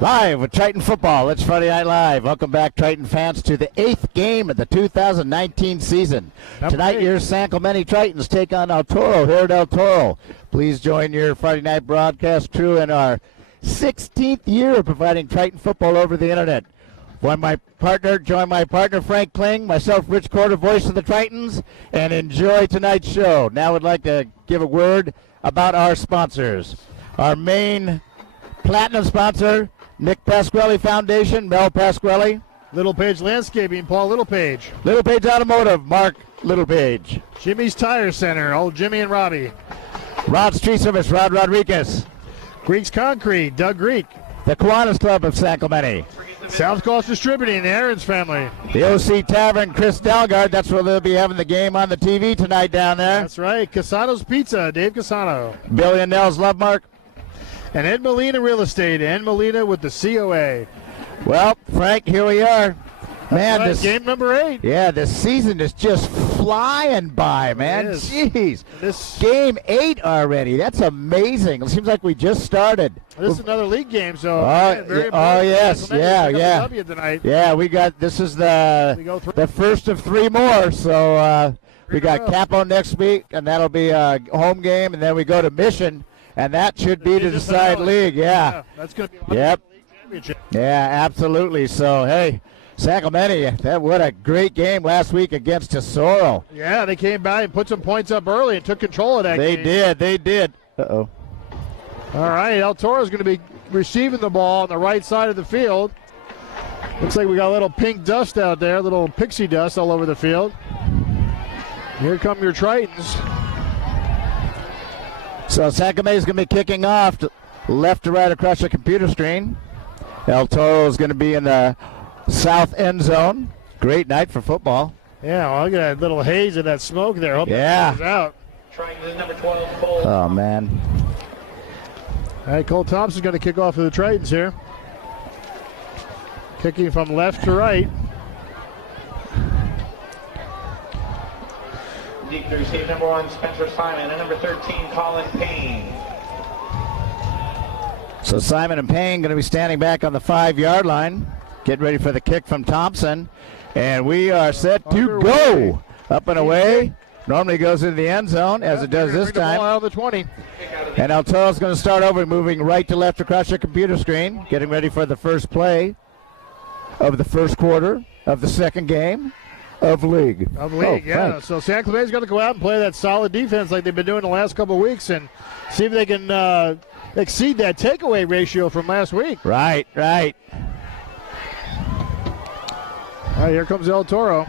Live with Triton Football. It's Friday Night Live. Welcome back, Triton fans, to the 8th game of the 2019 season. Tonight, your San Clemente Tritons take on El Toro here at El Toro. Please join your Friday night broadcast crew in our 16th year of providing Triton football over the internet. Join my partner Frank Kling, myself Rich Corder, voice of the Tritons, and enjoy tonight's show. Now I'd like to give a word about our sponsors. Our main platinum sponsor, Nick Pasquale Foundation, Mel Pasquale. Little Page Landscaping, Paul Littlepage. Little Page Automotive, Mark Littlepage. Jimmy's Tire Center, old Jimmy and Robbie. Rod's Tree Service, Rod Rodriguez. Greek's Concrete, Doug Greek. The Kiwanis Club of San Clemente. South Coast Distributing, the Aaron's family. The OC Tavern, Chris Dalgard. That's where they'll be having the game on the TV tonight down there. That's right. Casano's Pizza, Dave Casano. Billy and Nell's Love Mark. And Ed Molina Real Estate, Ed Molina with the COA. Well, Frank, here we are. Man, right, this game number 8. Yeah, this season is just flying by, man. Jeez. Game 8 already. That's amazing. It seems like we just started. This is another league game, so yes, yeah. Tonight. Yeah, this is the first of 3 more. So we got Capo next week, and that'll be a home game, and then we go to Mission, and that should be to decide league. Yeah, that's going to be a league championship. Yeah, absolutely. So hey, San Clemente, what a great game last week against Tesoro. Yeah, they came by and put some points up early and took control of that game. They did. Uh-oh. All right, El Toro is going to be receiving the ball on the right side of the field. Looks like we got a little pink dust out there, a little pixie dust all over the field. Here come your Tritons. So San Clemente is going to be kicking off left to right across the computer screen. El Toro is going to be in the south end zone. Great night for football. Yeah, well, look at that little haze of that smoke there. Hope that goes out. Number 12, Cole. Oh, man. All right, Cole Thompson's going to kick off for the Tritons here. Kicking from left to right. Deep to receive number 1, Spencer Simon, and number 13, Colin Payne. So Simon and Payne going to be standing back on the 5-yard line. Getting ready for the kick from Thompson. And we are set to go. Up and away. Normally goes into the end zone, as it does this time. Ball out of the 20. And El Toro's going to start over, moving right to left across your computer screen. Getting ready for the first play of the first quarter of the second game of league. Yeah. Thanks. So San Clemente's going to go out and play that solid defense like they've been doing the last couple of weeks and see if they can exceed that takeaway ratio from last week. Right. All right, here comes El Toro.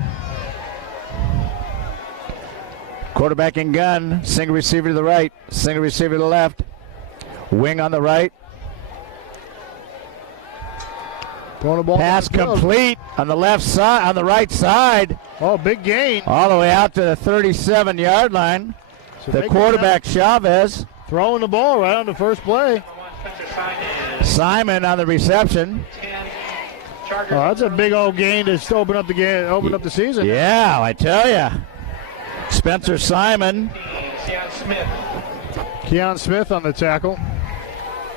Quarterback in gun, single receiver to the right, single receiver to the left, wing on the right. Pass complete on the left side, on the right side. Oh, big gain. All the way out to the 37-yard line. So the quarterback, Chavez. Throwing the ball right on the first play. Simon on the reception. Oh, that's a big old gain to open up the game, open up the season. Yeah, I tell you. Spencer Simon. Keon Smith on the tackle.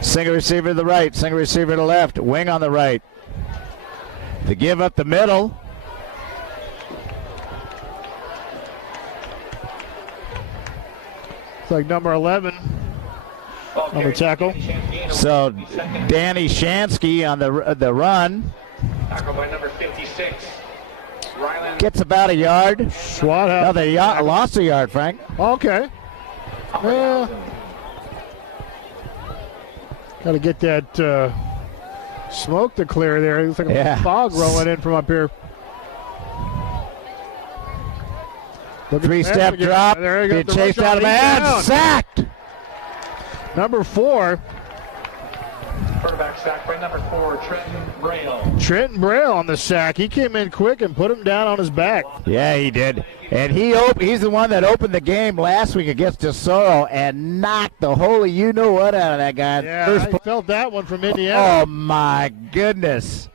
Single receiver to the right, single receiver to the left, wing on the right. To give up the middle. It's like number 11 on the tackle. So Danny Shansky on the run. Tackle by number 56. Gets about a yard. Swat out. No, they lost a yard, Frank. Okay. Well, got to get that smoke to clear there. It looks like a fog rolling in from up here. 3-step drop. Being chased out of man. Sacked. Number 4. Quarterback sack by number 4, Trenton Braille. Trenton Braille on the sack. He came in quick and put him down on his back. Yeah, he did. And he's the one that opened the game last week against Tesoro and knocked the holy you-know-what out of that guy. Yeah, I felt that one from Indiana. Oh, my goodness.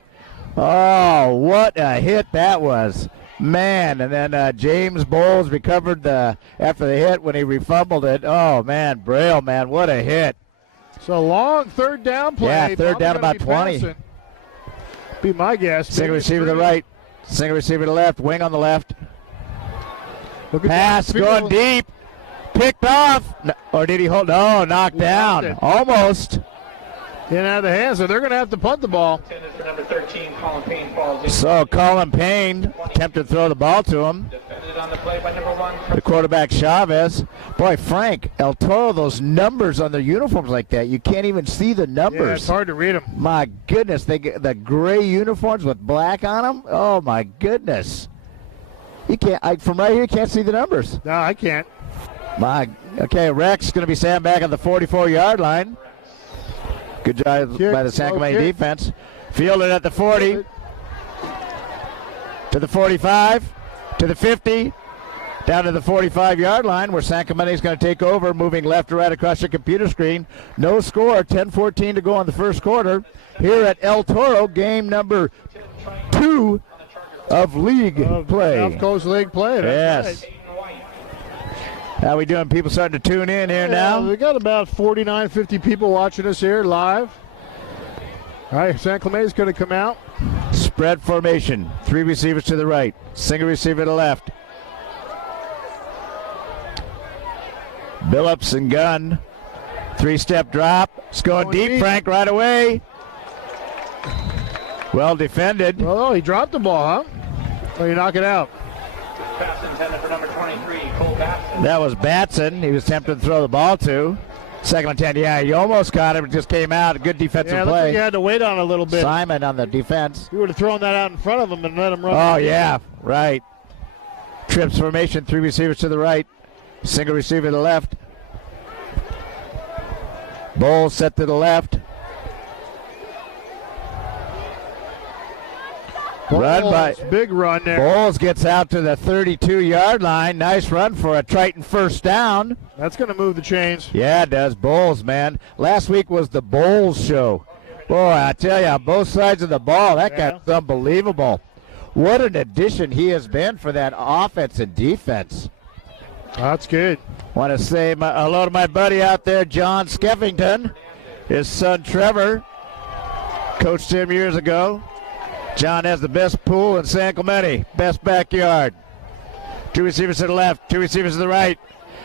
Oh, what a hit that was. Man, and then James Bowles recovered after the hit when he refumbled it. Oh, man, Braille, man, what a hit. So long third down play. Yeah, third down Probably about gonna 20. be passing. Be my guess. Single Maybe receiver to the 3. right. Single receiver to the left. Wing on the left. Look at Pass that going field. deep. Picked off. No, or did he hold? No, knocked down. it. Almost. In out of the hands, so they're going to have to punt the ball. Intended for number 13, Colin Payne falls in. So Colin Payne attempted to throw the ball to him. Defended on the play by number 1. The quarterback Chavez. Boy, Frank, El Toro, those numbers on their uniforms like that, you can't even see the Yeah, numbers. it's hard to read them. My goodness, they get the gray uniforms with black on them. Oh my goodness, you can't. From right here, you can't see the numbers. No, I can't. Okay, Rex going to be standing back on the 44-yard line. Good job by the San Clemente defense. Fielded at the 40, to the 45, to the 50, down to the 45-yard line where San Clemente is going to take over, moving left to right across the computer screen. No score, 10-14 to go in the first quarter. Here at El Toro, game number 2 of league play. South Coast League play. Yes. Right. How we doing? People starting to tune in here now. We got about 49, 50 people watching us here live. All right, San Clemente's going to come out. Spread formation. 3 receivers to the right. Single receiver to the left. Billups and gun. 3-step drop. It's going deep, Frank, right away. Well defended. Oh, he dropped the ball, huh? Or you knock it out. Pass intended for number 23, Cole Batson. That was Batson. He was tempted to throw the ball to. 2nd and 10. Yeah, he almost caught him. It just came out. A good defensive Yeah, it looked play. like you had to wait on it a little bit. Simon on the defense. You would have thrown that out in front of him and let him run. Oh, yeah, right. Trips formation, 3 receivers to the right. Single receiver to the left. Bowles set to the left. Run by Big run there. Bowles gets out to the 32-yard line. Nice run for a Triton first down. That's going to move the chains. Yeah, it does. Bowles, man. Last week was the Bowles show. Boy, I tell you, on both sides of the ball, that guy's unbelievable. What an addition he has been for that offense and defense. That's good. Want to say hello to my buddy out there, John Skeffington. His son, Trevor, coached him years ago. John has the best pool in San Clemente, best backyard. 2 receivers to the left, 2 receivers to the right.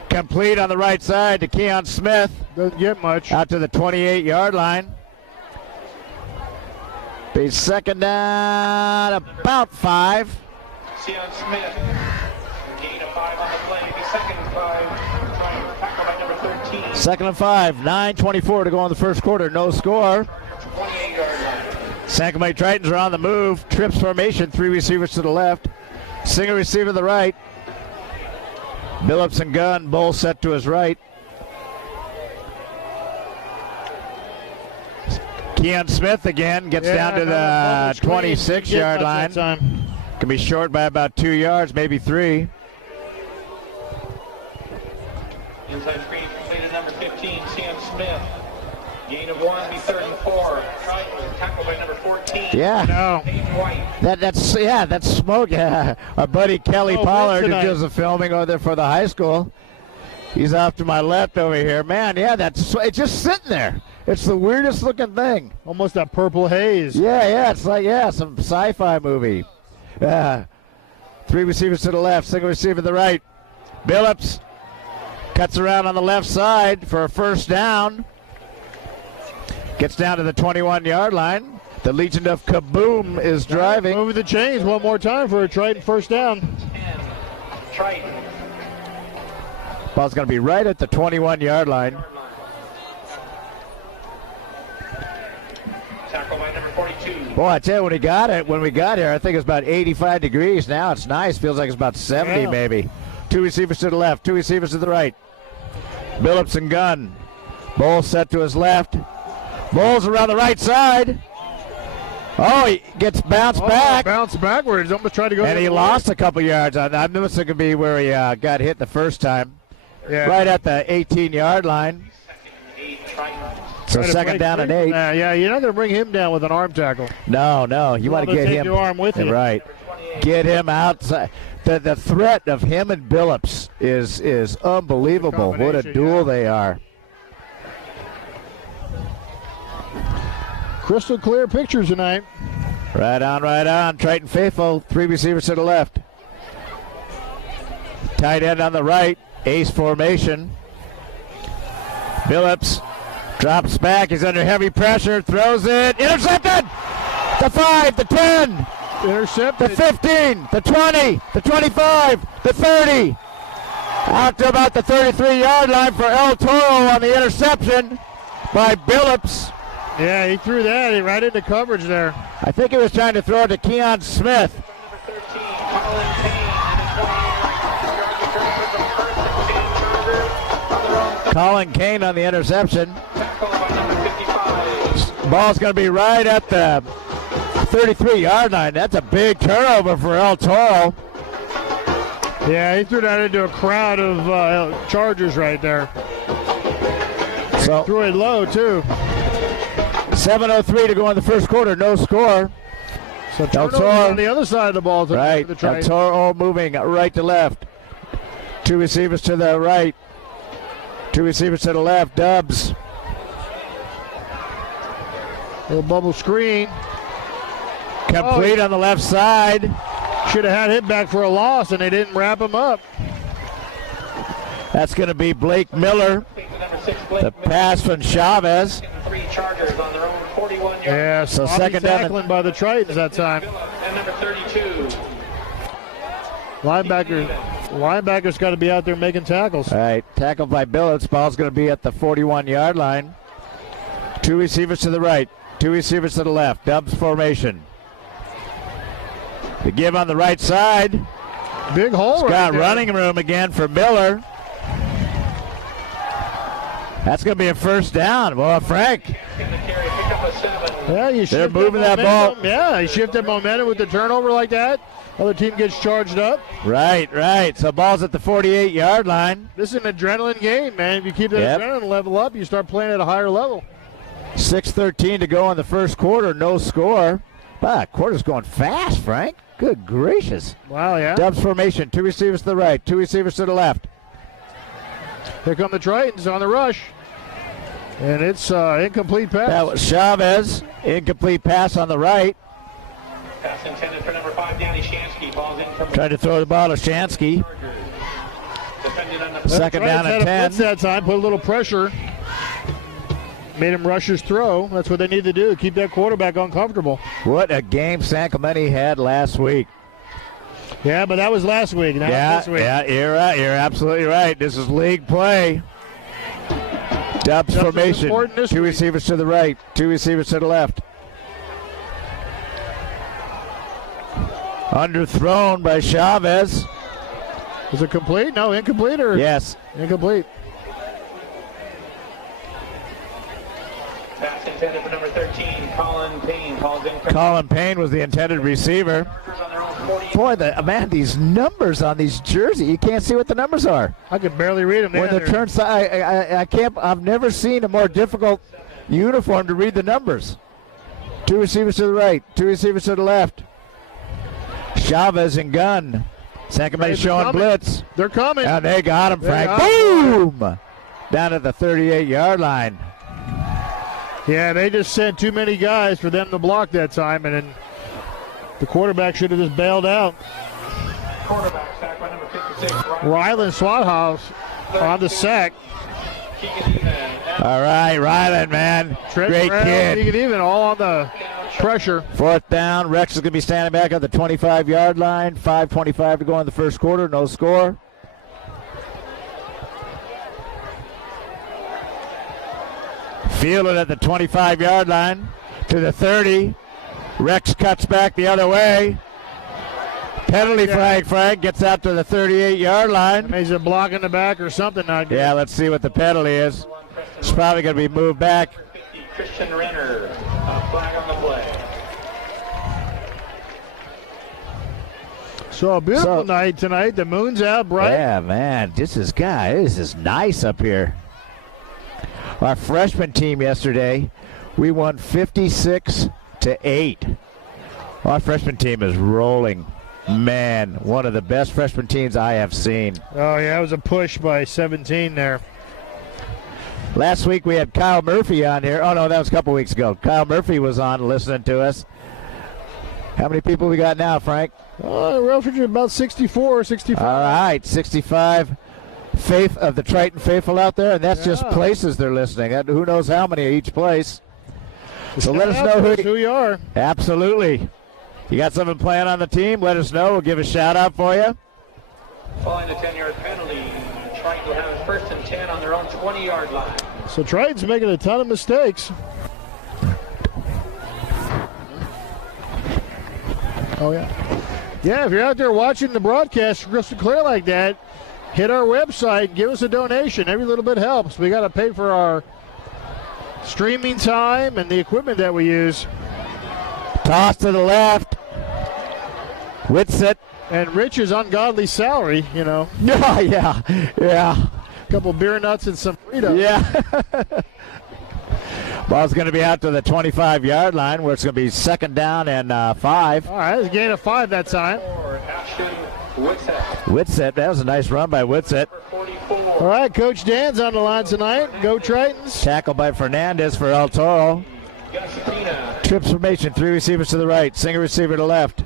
Complete on the right side to Keon Smith. Doesn't get much. Out to the 28-yard line. Be second down, about 5. Keon Smith. Gain of 5 on the play. Be second and 5. Trying to tackle by number 13. 2nd and 5, 9:24 to go in the first quarter. No score. 28-yard line. San Clemente Tritons are on the move. Trips formation, 3 receivers to the left. Single receiver to the right. Billups and gun, Bull set to his right. Keon Smith again gets down to the 26-yard line. Can be short by about 2 yards, maybe 3. Inside screen completed number 15, Sam Smith. Gain of 1, be 3rd and 4. Tackle by number 14. Yeah. No. Peyton White. That's smoke. Yeah. Our buddy Kelly Pollard, who does the filming over there for the high school. He's off to my left over here. Man, yeah, it's just sitting there. It's the weirdest looking thing. Almost that purple haze. Yeah, it's like, some sci-fi movie. 3 receivers to the left, single receiver to the right. Billups cuts around on the left side for a first down. Gets down to the 21-yard line. The Legion of Kaboom is driving. Moving the chains one more time for a Triton first down. 10. Triton. Ball's going to be right at the 21-yard line. Tackle by number 42. Boy, I tell you, when we got here, I think it's about 85 degrees. Now it's nice. Feels like it's about 70 maybe. 2 receivers to the left, 2 receivers to the right. Billups and gun. Bowles set to his left. Bowles around the right side. Oh, he gets bounced back. Bounced backwards. Almost tried to go. And he lost a couple yards on that. I knew it could be where he got hit the first time. Yeah. Right at the 18-yard line. So second down and 8. Yeah, you're not going to bring him down with an arm tackle. No. You want to get him. Your arm with you. Right. Get him outside. The threat of him and Billups is unbelievable. What a duel they are. Crystal clear picture tonight. Right on, right on. Triton faithful. 3 receivers to the left. Tight end on the right. Ace formation. Billups drops back. He's under heavy pressure. Throws it. Intercepted! The 5, the 10. Intercepted. The 15, the 20, the 25, the 30. Out to about the 33-yard line for El Toro on the interception by Billups. Yeah, he threw that right into coverage there. I think he was trying to throw it to Keon Smith. Colin Kane on the interception. Ball's going to be right at the 33-yard line. That's a big turnover for El Toro. Yeah, he threw that into a crowd of Chargers right there. So Threw it low, too. 7:03 to go in the first quarter. No score. So El turnovers Toro on the other side of the ball. Right. El Toro moving right to left. 2 receivers to the right. 2 receivers to the left. Dubs. Little bubble screen. Complete on the left side. Should have had him back for a loss, and they didn't wrap him up. That's going to be Blake Miller. The pass from Chavez. 3 Chargers on their own 41-yard. Yeah, So so second down. tackling by the Tritons that time. And number 32. Linebackers got to be out there making tackles. All right. Tackled by Billups. Ball's going to be at the 41-yard line. 2 receivers to the right. 2 receivers to the left. Dubs formation. The give on the right side. Big hole right Got there. running room again for Miller. That's going to be a first down. Well, Frank. Yeah, you They're shift moving that ball. Yeah, you shift that momentum with the turnover like that. Other team gets charged up. Right. So ball's at the 48-yard line. This is an adrenaline game, man. If you keep that adrenaline level up, you start playing at a higher level. 6:13 to go in the first quarter. No score. Wow, quarter's going fast, Frank. Good gracious. Wow, yeah. Dubs formation. 2 receivers to the right. 2 receivers to the left. Here come the Tritons on the rush. And it's incomplete pass. That was Chavez. Incomplete pass on the right. Pass intended for number 5, Danny Shansky. Ball's in from Tried to throw the ball to Shansky. defended on the Second down Tritons and had a 10. blitz that time, put a little pressure. Made him rush his throw. That's what they need to do, keep that quarterback uncomfortable. What a game San Clemente had last week. Yeah, but that was last week, not this week. Yeah, you're right. You're absolutely right. This is league play. Dubs formation. 2 receivers to the right, 2 receivers to the left. Underthrown by Chavez. Was it complete? No, incomplete or? Yes. Incomplete. pass intended for number 13, Colin Payne. Ball's in from Colin Payne was the intended receiver. on their own 40. Boy, these numbers on these jerseys, you can't see what the numbers are. I could barely read them. When the turn side, I can't. I've never seen a more difficult uniform to read the numbers. 2 receivers to the right, 2 receivers to the left. Chavez and gun. San Clemente showing blitz. They're coming. And they got him, Frank. got him. Boom! Down at the 38-yard line. Yeah, they just sent too many guys for them to block that time, and then the quarterback should have just bailed out. Quarterback sack by number 56, Ryland Swathouse on the sack. All right, Ryland, man. Trent Great Brown, kid. He could even all on the pressure. 4th down. Rex is going to be standing back at the 25-yard line. 5:25 to go in the first quarter. No score. Fielded at the 25-yard line to the 30. Rex cuts back the other way. Penalty flag, Frank. Gets out to the 38-yard line. He's a block in the back or something. Not good. Yeah, let's see what the penalty is. It's probably going to be moved back. 50, Christian Renner, flag on the play. So a beautiful night tonight. The moon's out bright. Yeah, man. This is nice up here. Our freshman team yesterday, we won 56-8. Our freshman team is rolling. Man, one of the best freshman teams I have seen. Oh, yeah, it was a push by 17 there. Last week we had Kyle Murphy on here. Oh, no, that was a couple weeks ago. Kyle Murphy was on listening to us. How many people we got now, Frank? Roughly about 64, 65. All right, 65 faith of the Triton faithful out there, and that's just places they're listening. Who knows how many at each place. So let us know who you are. Absolutely. You got someone playing on the team, let us know. We'll give a shout-out for you. Following the 10-yard penalty, Triton will have first and 10 on their own 20-yard line. So Triton's making a ton of mistakes. Oh, yeah. Yeah, if you're out there watching the broadcast crystal clear like that, hit our website, give us a donation. Every little bit helps. We got to pay for our streaming time and the equipment that we use. Toss to the left. Whitsitt. And Rich's ungodly salary, you know. Yeah. A couple beer nuts and some Fritos. Yeah. Ball's going to be out to the 25-yard line where it's going to be second down and 5. All right, it's a gain of 5 that time. Whitsitt, that was a nice run by Whitsitt. All right, Coach Dan's on the line tonight. Go Tritons. Tackle by Fernandez for El Toro. Trips formation, 3 receivers to the right, single receiver to left.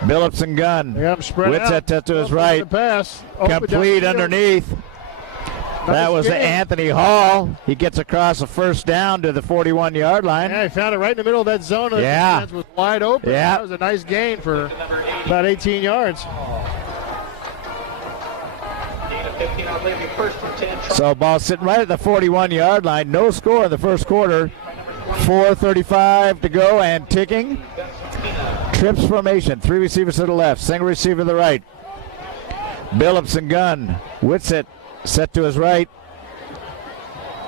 Billups and gun. Whitsitt to his right. Pass. Complete underneath. That was Anthony Hall. He gets across a first down to the 41-yard line. Yeah, he found it right in the middle of that zone. The defense was wide open. Yeah. That was a nice gain for about 18 yards. So ball sitting right at the 41-yard line. No score in the first quarter. 4:35 to go and ticking. Trips formation. 3 receivers to the left. Single receiver to the right. Billups and gun. Whitsitt set to his right.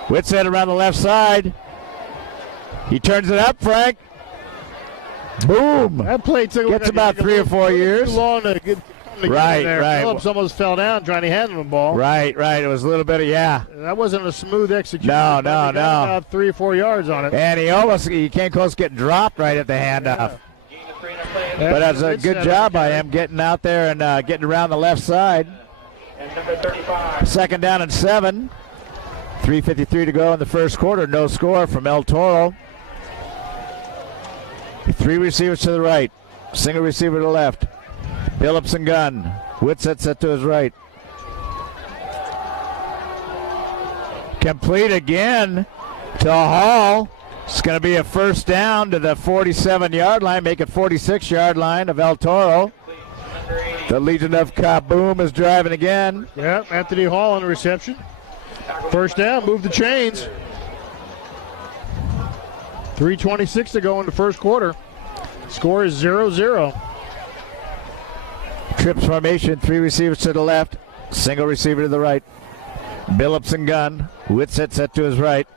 Whitsitt around the left side. He turns it up, Frank. Boom. That play gets about 3 or 4 years. Too long to get right. Phillips almost fell down trying to handle the ball. Right. It was a little bit of, That wasn't a smooth execution. No. About 3 or 4 yards on it. And he came close to getting dropped right at the handoff. Yeah. But that's a good job by him getting out there and getting around the left side. Second down and 7. 3:53 to go in the first quarter. No score from El Toro. 3 receivers to the right. Single receiver to the left. Billups and gun. Whitsitt set to his right. Complete again to Hall. It's going to be a first down to the 47-yard line, make it 46-yard line of El Toro. The Legion of Kaboom is driving again. Yeah, Anthony Hall on the reception. First down, move the chains. 3:26 to go in the first quarter. Score is 0-0. Trips formation, 3 receivers to the left, single receiver to the right. Billups and gun. Whitsitt set to his right.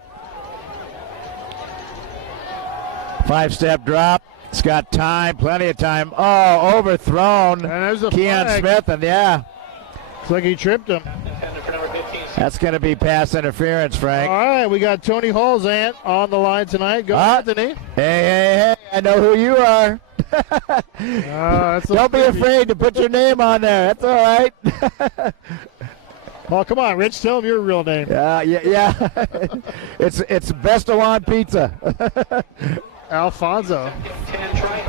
5-step drop. It's got time, plenty of time. Oh, overthrown. And there's the Keon flag. Smith, and Looks like he tripped him. that's going to be pass interference, Frank. All right, we got Tony Hall's aunt on the line tonight. Go, Anthony. Hey, I know who you are. Don't be afraid to put your name on there. That's all right. Oh, come on, Rich. Tell him your real name. Yeah. It's Best of Pizza. Alfonso.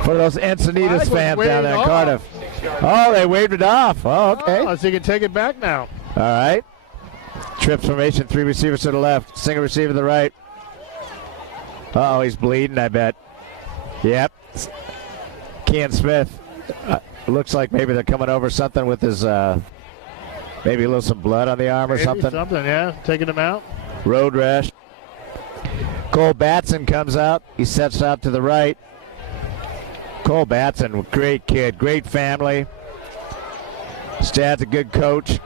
For those Encinitas fans down there in Cardiff. Oh, they waved it off. Oh, okay. Oh, so you can take it back now. All right. Trips formation, 3 receivers to the left, single receiver to the right. Uh-oh, he's bleeding, I bet. Yep. Keon Smith. Looks like maybe they're coming over something with his, maybe a little some blood on the arm or something. Yeah. Taking him out. Road rash. Cole Batson comes out. He sets out to the right. Cole Batson, great kid, great family. Stad's a good coach.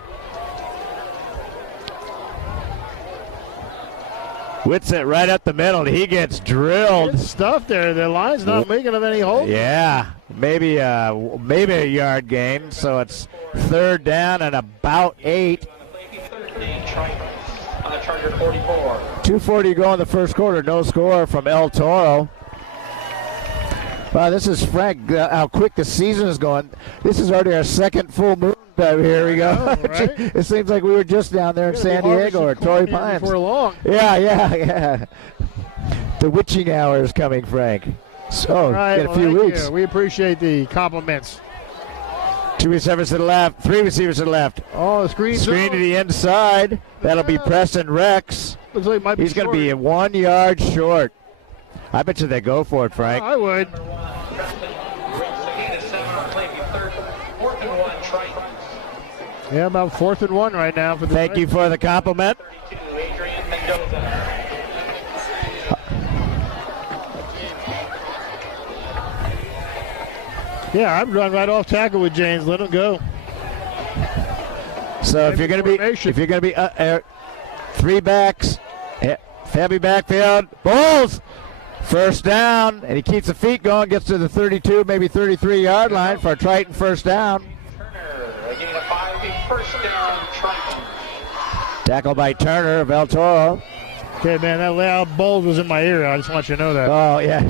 Whitsitt right up the middle. He gets drilled. Good stuff there. The line's not making him any holes. Yeah, maybe a yard gain. So it's third down and about 8. 2:40 to go in the first quarter. No score from El Toro. Wow, this is Frank. How quick the season is going. This is already our second full moon Here we go. know, right? It seems like we were just down there in San Diego or Torrey Pines. Before long. Yeah. The witching hour is coming, Frank. So, All right, get a few thank weeks. you. We appreciate the compliments. 2 receivers to the left, 3 receivers to the left. Oh, the screen to the inside. That'll be Preston Rex. Looks like it might be He's going to be short. 1 yard short. I bet you they go for it, Frank. I would. Yeah, about 4th and 1 right now for the Thank you for the compliment. Yeah, I'd run right off tackle with James. Let him go. So if you're going to be 3 backs, heavy backfield, Bulls, first down, and he keeps the feet going, gets to the 32, maybe 33-yard line for a Triton first down. Tackle by Turner of El Toro. Okay, man, that loud Bulls was in my ear. I just want you to know that. Oh, yeah.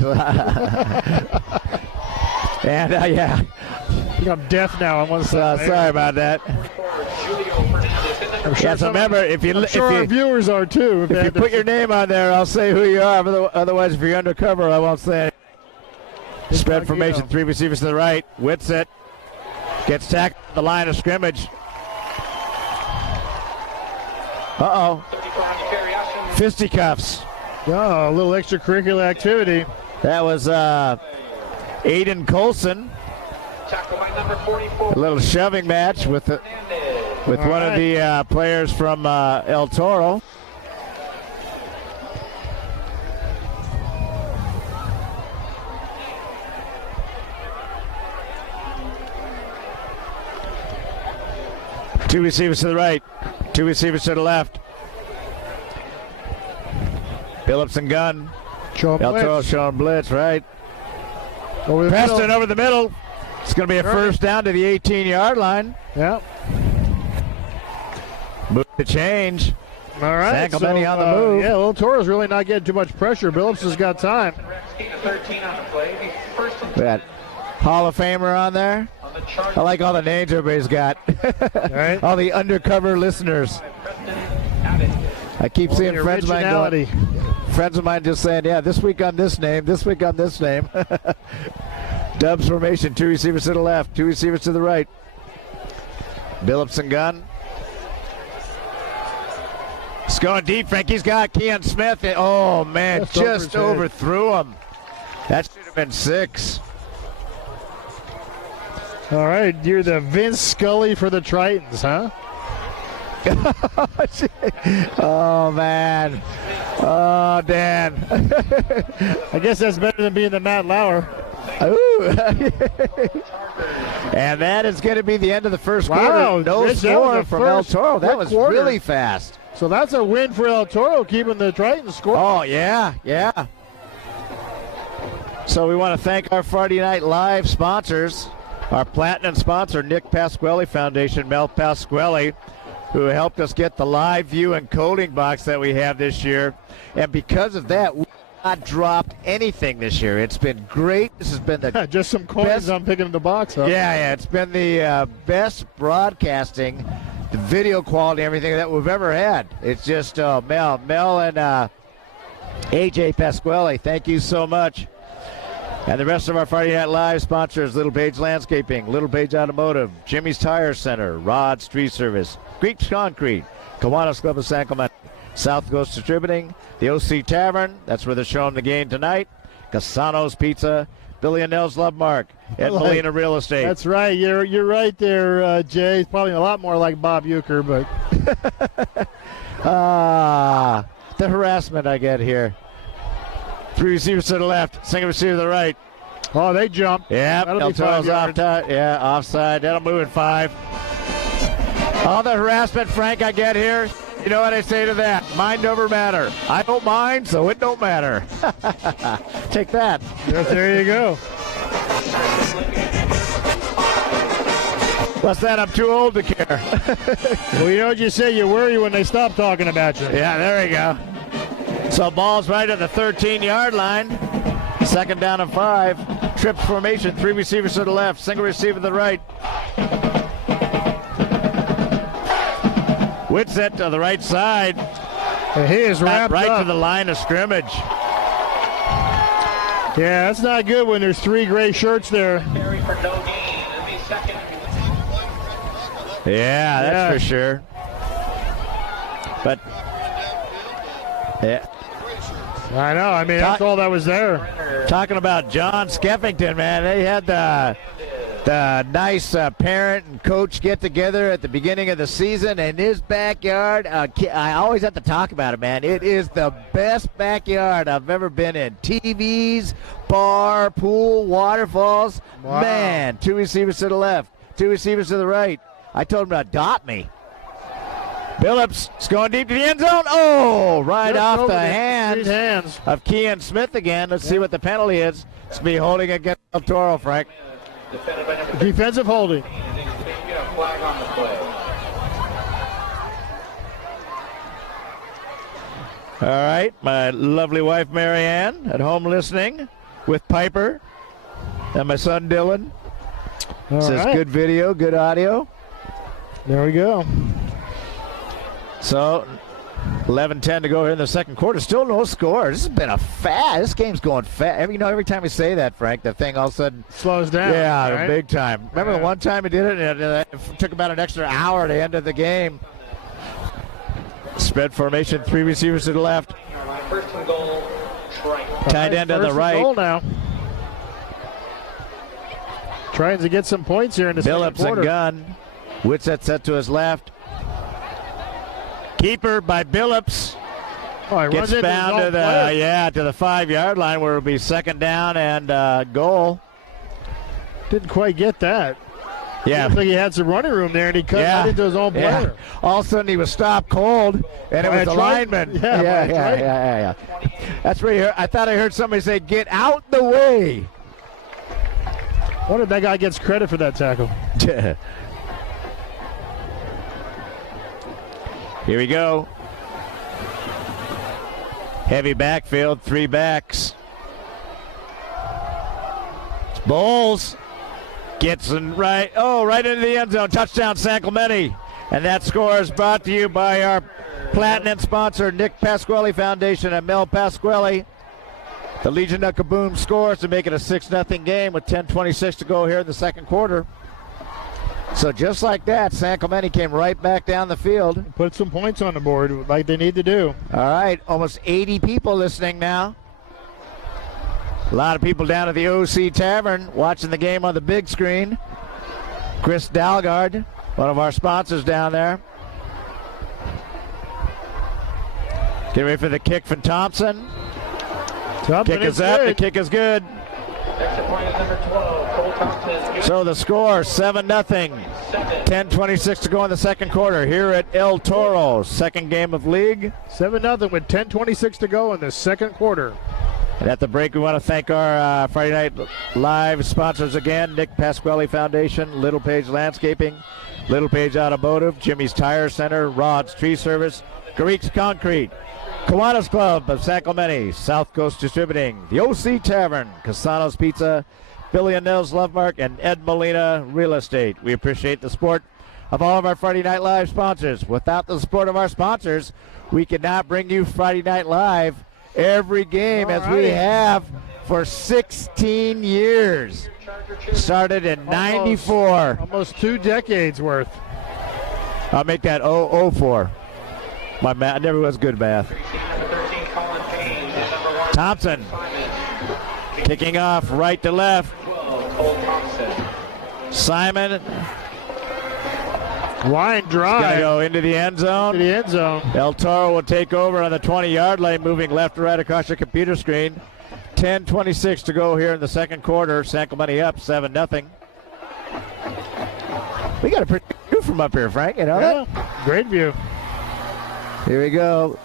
And, yeah. I think I'm deaf now on one side. Sorry about that. I'm sure Yeah, so remember, if you our viewers are too. If you put your name on there, I'll say who you are. Otherwise, if you're undercover, I won't say it. Spread formation, 3 receivers to the right. Whitsitt gets tackled at the line of scrimmage. Uh-oh. Fisticuffs. Oh, a little extracurricular activity. That was Aiden Colson. A little shoving match with one of the players from El Toro. Two receivers to the right, 2 receivers to the left. Phillips and Gunn. El Toro showing blitz, right? Preston over the middle. It's going to be a first down to the 18-yard line. Yeah. Move the change. All right. on the move. Yeah, El Toro's really not getting too much pressure. Phillips has got time. We got Hall of Famer on there. I like all the names everybody's got. Right. All the undercover listeners. I keep seeing friends of mine just saying, yeah, this week on this name, this week on this name. Dubs formation, 2 receivers to the left, 2 receivers to the right. Phillips and Gunn. It's going deep, Frankie's got Keon Smith. Oh, man, just overthrew him. That should have been 6. All right, you're the Vince Scully for the Tritons, huh? Oh, man. Oh, Dan. I guess that's better than being the Matt Lauer. Ooh. And that is going to be the end of the first quarter. No score from El Toro. That was really fast. So that's a win for El Toro, keeping the Tritons score. Oh, yeah. So we want to thank our Friday Night Live sponsors. Our platinum sponsor, Nick Pasquale Foundation, Mel Pasquale, who helped us get the live view and coding box that we have this year. And because of that, we have not dropped anything this year. It's been great. This has been the just some coins best, I'm picking the box up. Yeah. It's been the best broadcasting, the video quality, everything that we've ever had. It's just Mel and AJ Pasquale, thank you so much. And the rest of our Friday Night Live sponsors, Little Page Landscaping, Little Page Automotive, Jimmy's Tire Center, Rod Street Service, Greeks Concrete, Kiwanis Club of San Clemente, South Coast Distributing, the OC Tavern, that's where they're showing the game tonight, Casano's Pizza, Billy and Nels Love Mark, and Molina Real Estate. That's right. You're right there, Jay. It's probably a lot more like Bob Euchre, but. The harassment I get here. 3 receivers to the left, single receiver to the right. Oh, they jump. Yeah, El Toro's offside. That'll move at 5. All the harassment, Frank, I get here. You know what I say to that? Mind over matter. I don't mind, so it don't matter. Take that. Yes, there you go. What's that? I'm too old to care. Well, you know what you say? You worry when they stop talking about you. Yeah, there we go. So ball's right at the 13-yard line. 2nd down and 5. Trips formation, 3 receivers to the left, single receiver to the right. Whitsett to the right side. And he is wrapped right up. to the line of scrimmage. Yeah, that's not good when there's 3 gray shirts there. Carry for no gain. It'll be second. Yeah, that's for sure. But yeah. I know. I mean, that's all that was there. Talking about John Skeffington, man, they had the nice parent and coach get together at the beginning of the season in his backyard. I always have to talk about it, man. It is the best backyard I've ever been in. TVs, bar, pool, waterfalls. Wow. Man, 2 receivers to the left, 2 receivers to the right. I told him to adopt me. Billups is going deep to the end zone. Oh, right Just off over the hands hands of Kean Smith again. Let's see what the penalty is. It's be holding against El Toro, Frank. Defensive holding. Flag on the play. All right, my lovely wife Marianne at home listening with Piper and my son Dylan. Says good video, good audio. There we go. So 11-10 to go here in the second quarter. Still no score. This has been this game's going fast. Every time we say that, Frank, the thing all of a sudden slows down. Yeah, right? big time. Remember the one time we did it, and it took about an extra hour to end of the game. Spread formation, 3 receivers to the left. First and goal, Triton. Tight end to the right. Goal now. Trying to get some points here in the second Billups quarter. and gun. Whitsett set to his left. Keeper by Billups. Oh, he Gets runs into bound his to own the player. 5-yard line where it'll be second down and goal. Didn't quite get that. Yeah. Looked like he had some running room there, and he cut right into his own player. All of a sudden he was stopped cold, and it was the lineman. Yeah. That's where you heard, I thought I heard somebody say, "Get out the way." Wonder if that guy gets credit for that tackle. Here we go. Heavy backfield, 3 backs. Bowles gets right into the end zone. Touchdown, San Clemente. And that score is brought to you by our platinum sponsor, Nick Pasquale Foundation and Mel Pasquale. The Legion of Kaboom scores to make it a 6-0 game with 10:26 to go here in the second quarter. So just like that, San Clemente came right back down the field. Put some points on the board like they need to do. All right, almost 80 people listening now. A lot of people down at the OC Tavern watching the game on the big screen. Chris Dalgard, one of our sponsors down there. Get ready for the kick from Thompson. Kick is up, the kick is good. Extra point is number 12, Cole Thompson. So the score, 7-0. 10:26 to go in the second quarter here at El Toro. Second game of league. 7-0 with 10:26 to go in the second quarter. And at the break, we want to thank our Friday Night Live sponsors again, Nick Pasquale Foundation, Little Page Landscaping, Little Page Automotive, Jimmy's Tire Center, Rod's Tree Service, Garrick's Concrete, Kiwanis Club of San Clemente, South Coast Distributing, the OC Tavern, Casano's Pizza, Billy and Nels Lovemark, and Ed Molina Real Estate. We appreciate the support of all of our Friday Night Live sponsors. Without the support of our sponsors, we could not bring you Friday Night Live every game as we have for 16 years. Started in 94. Almost 2 decades worth. I'll make that 004. My math, I never was good at math. Thompson kicking off right to left. Simon. Line drive. Gonna go into the end zone. To the end zone. El Toro will take over on the 20-yard line, moving left to right across the computer screen. 10:26 to go here in the second quarter. San Clemente up 7-0. We got a pretty good view from up here, Frank. You know that? Great view. Here we go.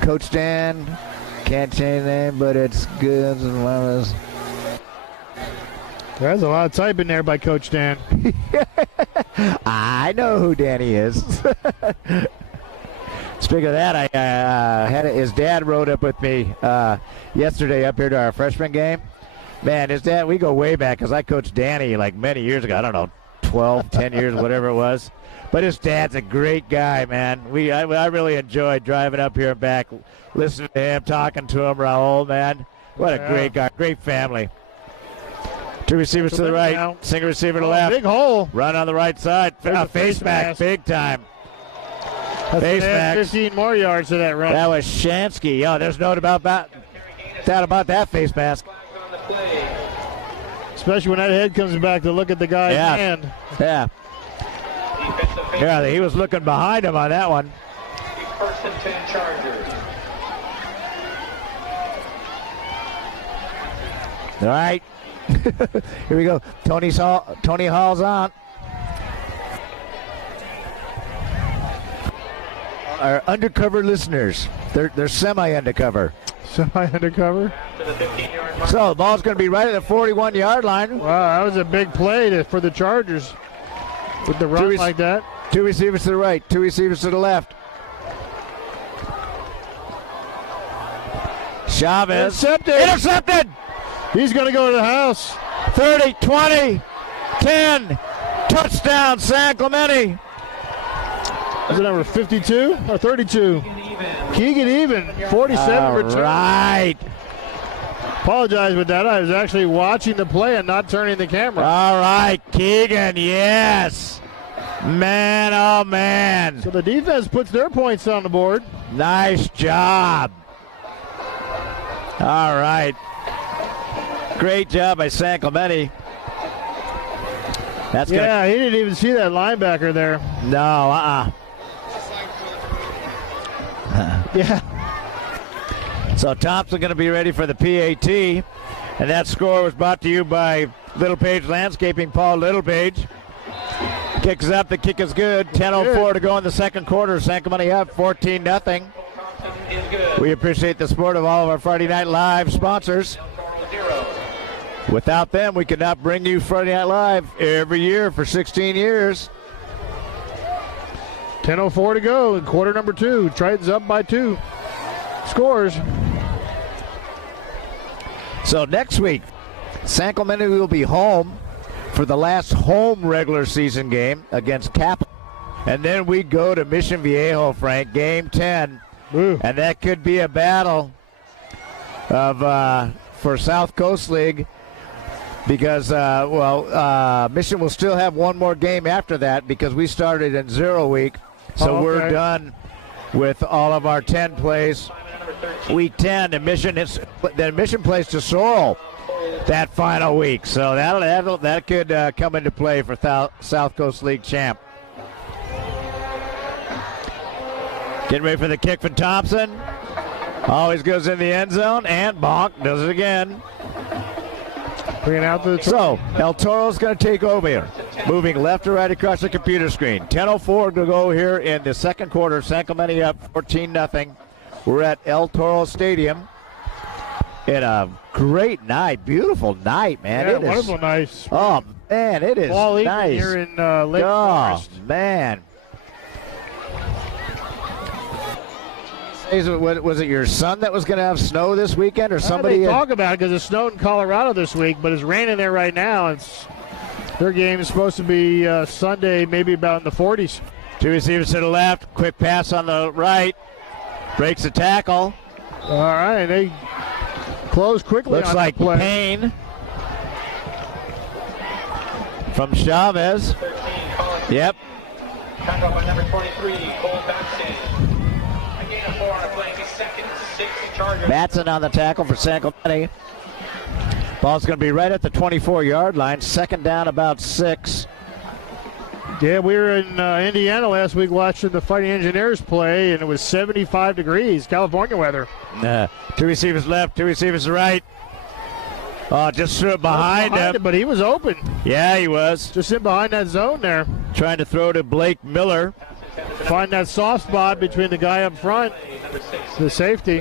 Coach Dan. Can't change the name, but it's good as well as. There's a lot of typing there by Coach Dan. I know who Danny is. Speaking of that, I had his dad rode up with me yesterday up here to our freshman game. Man, his dad, we go way back because I coached Danny like many years ago. I don't know, 12, 10 years, whatever it was. But his dad's a great guy, man. I really enjoyed driving up here and back, listening to him, talking to him, Raul, man. What a great guy, great family. Two receivers to the right, now. single receiver to the left. Big hole. Run on the right side. Face mask, big time. Face mask. 15 more yards to that run. That was Shansky. Oh, there's no doubt about that face mask. Especially when that head comes back to look at the guy's hand. Yeah. Yeah, he was looking behind him on that one. First and 10 Chargers. All right. Here we go. Tony Hall's on. Our undercover listeners. They're semi-undercover. Semi-undercover. So the ball's going to be right at the 41-yard line. Wow, that was a big play for the Chargers with the run like that. Two receivers to the right, two receivers to the left. Chavez. Intercepted! He's going to go to the house. 30, 20, 10. Touchdown, San Clemente. Is it number 52 or 32? Keegan Even, 47 return. Right. Apologize with that. I was actually watching the play and not turning the camera. All right, Keegan, yes. Man, oh, man. So the defense puts their points on the board. Nice job. All right. Great job by San Clemente. He didn't even see that linebacker there. No, Yeah. So Thompson going to be ready for the PAT. And that score was brought to you by Little Page Landscaping, Paul Littlepage. Kicks up, the kick is good. 10:04 to go in the second quarter. San Clemente up 14-0. We appreciate the support of all of our Friday Night Live sponsors. Without them, we could not bring you Friday Night Live every year for 16 years. 10:04 to go in quarter number 2. Tritons up by 2 scores. So next week, San Clemente will be home for the last home regular season game against Capital. And then we go to Mission Viejo, Frank, game 10. Ooh. And that could be a battle for South Coast League because, Mission will still have one more game after that because we started in 0 week. So we're done with all of our 10 plays. Week 10, and Mission plays to Sorrel that final week. So that could come into play for South Coast League champ. Getting ready for the kick from Thompson. Always goes in the end zone, and bonk, does it again. Bringing out the So, El Toro's going to take over here. Moving left to right across the computer screen. 10:04 to go here in the second quarter. San Clemente up 14-0. We're at El Toro Stadium. In a great night. Beautiful night, man. Yeah, it wonderful is, nice. Oh, man, it is Ball nice. Here in Lake Oh, Forest. man. Was it your son that was going to have snow this weekend or somebody? They talk about it because it snowed in Colorado this week, but it's raining there right now. Their game is supposed to be Sunday, maybe about in the 40s. Two receivers to the left. Quick pass on the right. Breaks the tackle. All right, they close quickly. Looks on like the play. Payne from Chavez. 13, Yep. tackled by number 23, Cole Batson. A gain of 4 on a play, second, 6 Chargers. Batson on the tackle for San Clemente. Ball's going to be right at the 24-yard line. Second down, about 6. Yeah, we were in Indiana last week watching the Fighting Engineers play, and it was 75 degrees, California weather. Two receivers left, two receivers right. Oh, just threw it behind him. But he was open. Yeah, he was. Just in behind that zone there. Trying to throw to Blake Miller. Find that soft spot between the guy up front, the safety.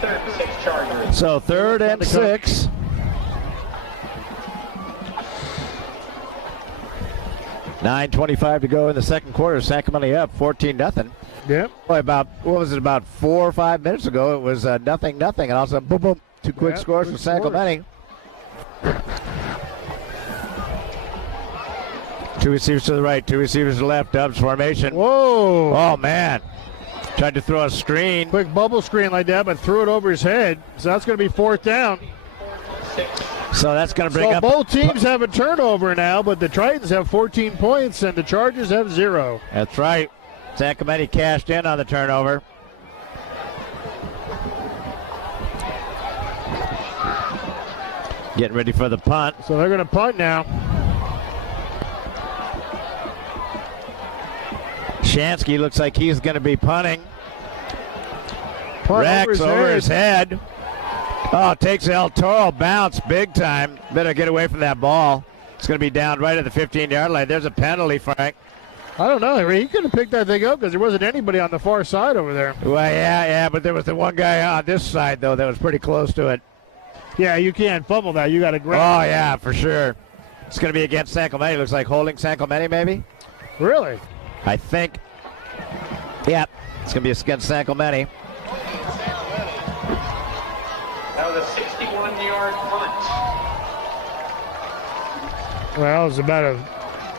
Third and 6 Chargers. So 3rd and 6. $9:25 to go in the second quarter. San Clemente up 14-0. Yep. Boy, about 4 or 5 minutes ago, it was 0-0, and also boom, boom, 2 quick scores for San Clemente. Two receivers to the right, two receivers to the left. Dubs formation. Whoa. Oh, man. Tried to throw a screen. Quick bubble screen like that, but threw it over his head. So that's going to be 4th down. So that's going to bring up. Both teams have a turnover now, but the Tritons have 14 points and the Chargers have 0. That's right. San Clemente cashed in on the turnover. Getting ready for the punt. So they're going to punt now. Shansky looks like he's going to be punting. Punt Rex over his head. Oh, takes El Toro bounce big time. Better get away from that ball. It's going to be down right at the 15-yard line. There's a penalty, Frank. I don't know. He could have picked that thing up because there wasn't anybody on the far side over there. Well, yeah, but there was the one guy on this side, though, that was pretty close to it. Yeah, you can't fumble that. You got to grab. Oh, yeah, for sure. It's going to be against San Clemente. Looks like holding San Clemente, maybe? Really? I think. Yep, it's going to be against San Clemente. That was a 61-yard punt. Well, it was about a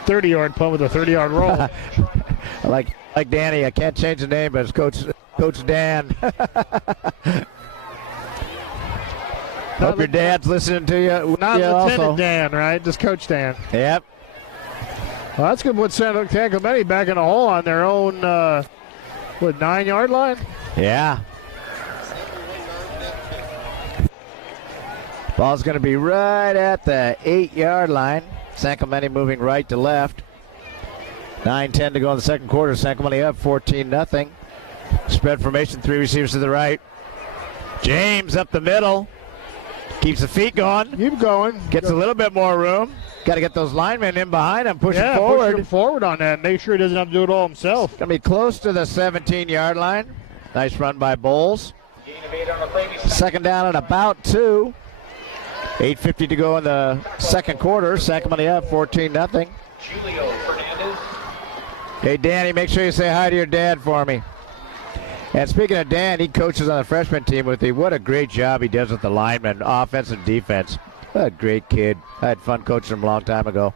30-yard punt with a 30-yard roll. like Danny, I can't change the name, but it's Coach Dan. Hope your dad's listening to you. Not yeah, Lieutenant also. Dan, right? Just Coach Dan. Yep. Well, that's going to put San Clemente back in a hole on their own, 9-yard line? Yeah. Ball's going to be right at the 8-yard line. San Clemente moving right to left. 9:10 to go in the second quarter. San Clemente up 14-0. Spread formation, 3 receivers to the right. James up the middle. Keeps the feet going. Keep going. Gets a little bit more room. Got to get those linemen in behind him, pushing Push forward. him forward on that. Make sure he doesn't have to do it all himself. Going to be close to the 17-yard line. Nice run by Bowles. Gain of 8 on the play. Second down and about 2. 8:50 to go in the second quarter. San Clemente up 14-0. Julio Fernandez. Hey, Danny, make sure you say hi to your dad for me. And speaking of Dan, he coaches on the freshman team with me. What a great job he does with the linemen, offense and defense. What a great kid. I had fun coaching him a long time ago.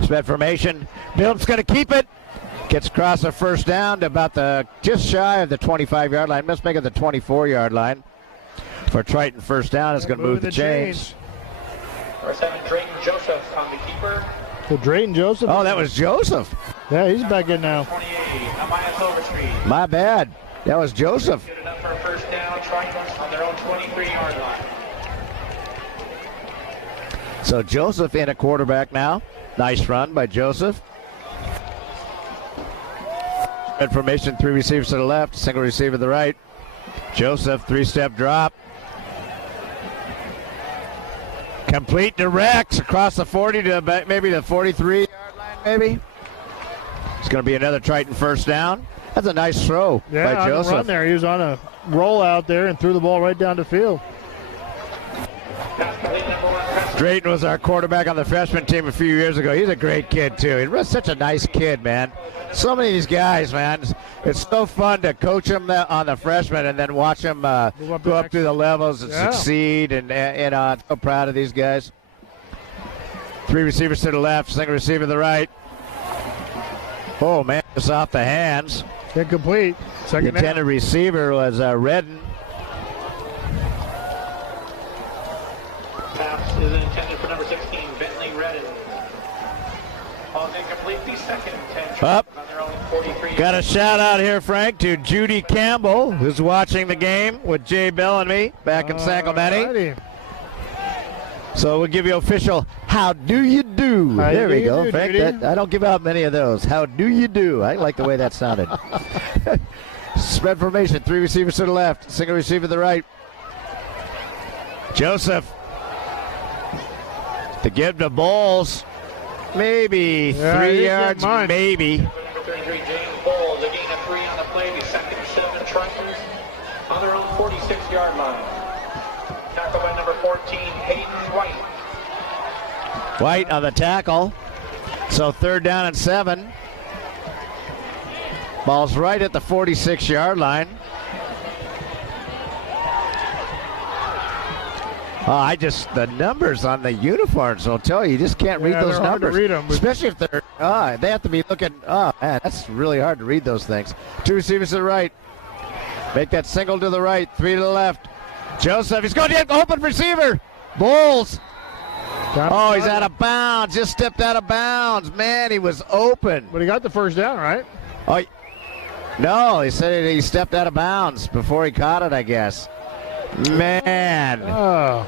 Spread formation. Milton's going to keep it. Gets across a first down to about just shy of the 25-yard line. Must make it the 24-yard line. For Triton, first down is going to move the chains. Number 7, Drayton Joseph on the keeper. So Drayton Joseph. Oh, that was Joseph. Yeah, he's back in now. 28, Amaya Overstreet. My bad. That was Joseph. Good enough for a first down. Triton on their own 23-yard line. So Joseph in a quarterback now. Nice run by Joseph. Spread formation, 3 receivers to the left, single receiver to the right. Joseph, 3-step drop. Complete to Rex across the 40 to maybe the 43-yard line, maybe. It's going to be another Triton first down. That's a nice throw by on Joseph. the run there. He was on a roll out there and threw the ball right down the field. Drayton was our quarterback on the freshman team a few years ago. He's a great kid, too. He's such a nice kid, man. So many of these guys, man. It's so fun to coach them on the freshman and then watch them go up through the levels and succeed. And I'm so proud of these guys. 3 receivers to the left, single receiver to the right. Oh, man, it's off the hands. Incomplete. The intended receiver was Redden. Pass is intended for number 16, Bentley Redden. Ball's incomplete. The second 10 Up. on their own 43. Got a shout out here, Frank, to Judy Campbell, who's watching the game with Jay Bell and me back in San Clemente. So we'll give you official, how do you do? There we go, Frank. I don't give out many of those. How do you do? I like the way that sounded. Spread formation, 3 receivers to the left, single receiver to the right. Joseph. To give to Bowles. Maybe 3 yards, maybe. Number 33, James Bowles. A gain of 3 on the play. The second 7 Tritons on their own 46-yard line. Tackled by number 14, Hayden White. White on the tackle. So 3rd down and 7. Ball's right at the 46-yard line. The numbers on the uniforms will tell you. You just can't read those they're hard to numbers. read them, but- Especially if they're, they have to be looking, man, that's really hard to read those things. 2 receivers to the right. Make that single to the right, 3 to the left. Joseph, he's going to get open receiver. Bulls. Oh, he's out of bounds. Just stepped out of bounds. Man, he was open. But he got the first down, right? Oh, no, he said he stepped out of bounds before he caught it, I guess. Man. Oh.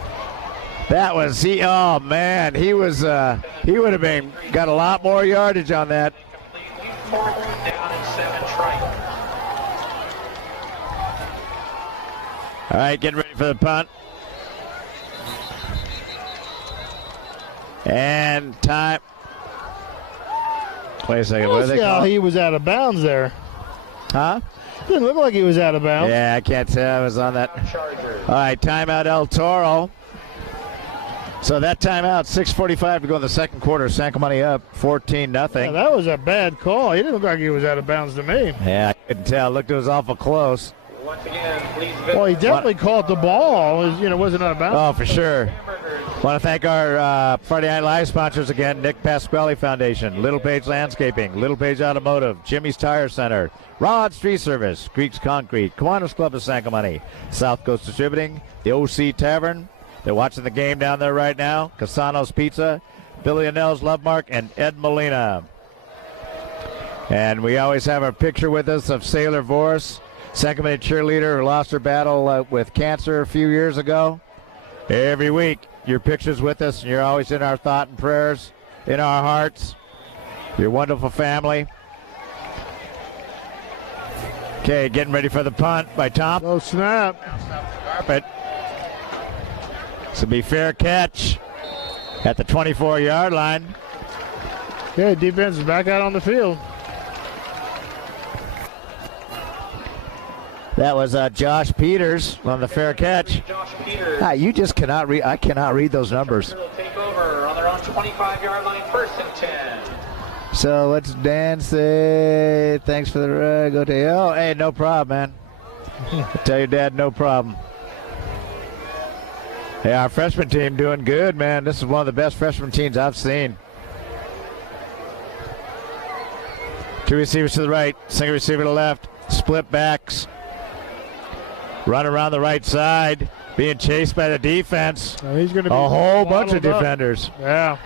That was oh man, he would have got a lot more yardage on that. Fourth down and 7, Triton. All right, getting ready for the punt. And time. Wait a second, what are they called? He was out of bounds there. Huh? Didn't look like he was out of bounds. Yeah, I can't tell. I was on that. All right, timeout El Toro. So that timeout, 6:45 to go in the second quarter. Sankamani up 14-0. Yeah, that was a bad call. He didn't look like he was out of bounds to me. Yeah, I couldn't tell. Looked, it was awful close. Once again, please visit. Well, he definitely caught the ball. Wasn't out of bounds. Oh, for sure. Want to thank our Friday Night Live sponsors again, Nick Pasquale Foundation, Little Page Landscaping, Little Page Automotive, Jimmy's Tire Center, Rod Street Service, Greeks Concrete, Kiwanis Club of Sankamani, South Coast Distributing, the OC Tavern. They're watching the game down there right now, Casano's Pizza, Billy and Nell's Love Mark, and Ed Molina. And we always have our picture with us of Sailor Voris, Sankamani cheerleader who lost her battle with cancer a few years ago. Every week, your picture's with us, and you're always in our thought and prayers, in our hearts. Your wonderful family. Okay, getting ready for the punt by Tom. Oh, snap. Carpet. This will be fair catch at the 24-yard line. Okay, defense is back out on the field. That was Josh Peters on the fair catch. Josh Peters. You just cannot read. I cannot read those numbers. Will take over on their own 25-yard line, 1st and 10. So what's Dan say? Thanks for the go to. Oh, hey, no problem, man. Tell your dad, no problem. Yeah, our freshman team doing good, man. This is one of the best freshman teams I've seen. 2 receivers to the right, single receiver to the left, split backs. Run around the right side, being chased by the defense. He's going to be a whole bunch of up. defenders. Yeah.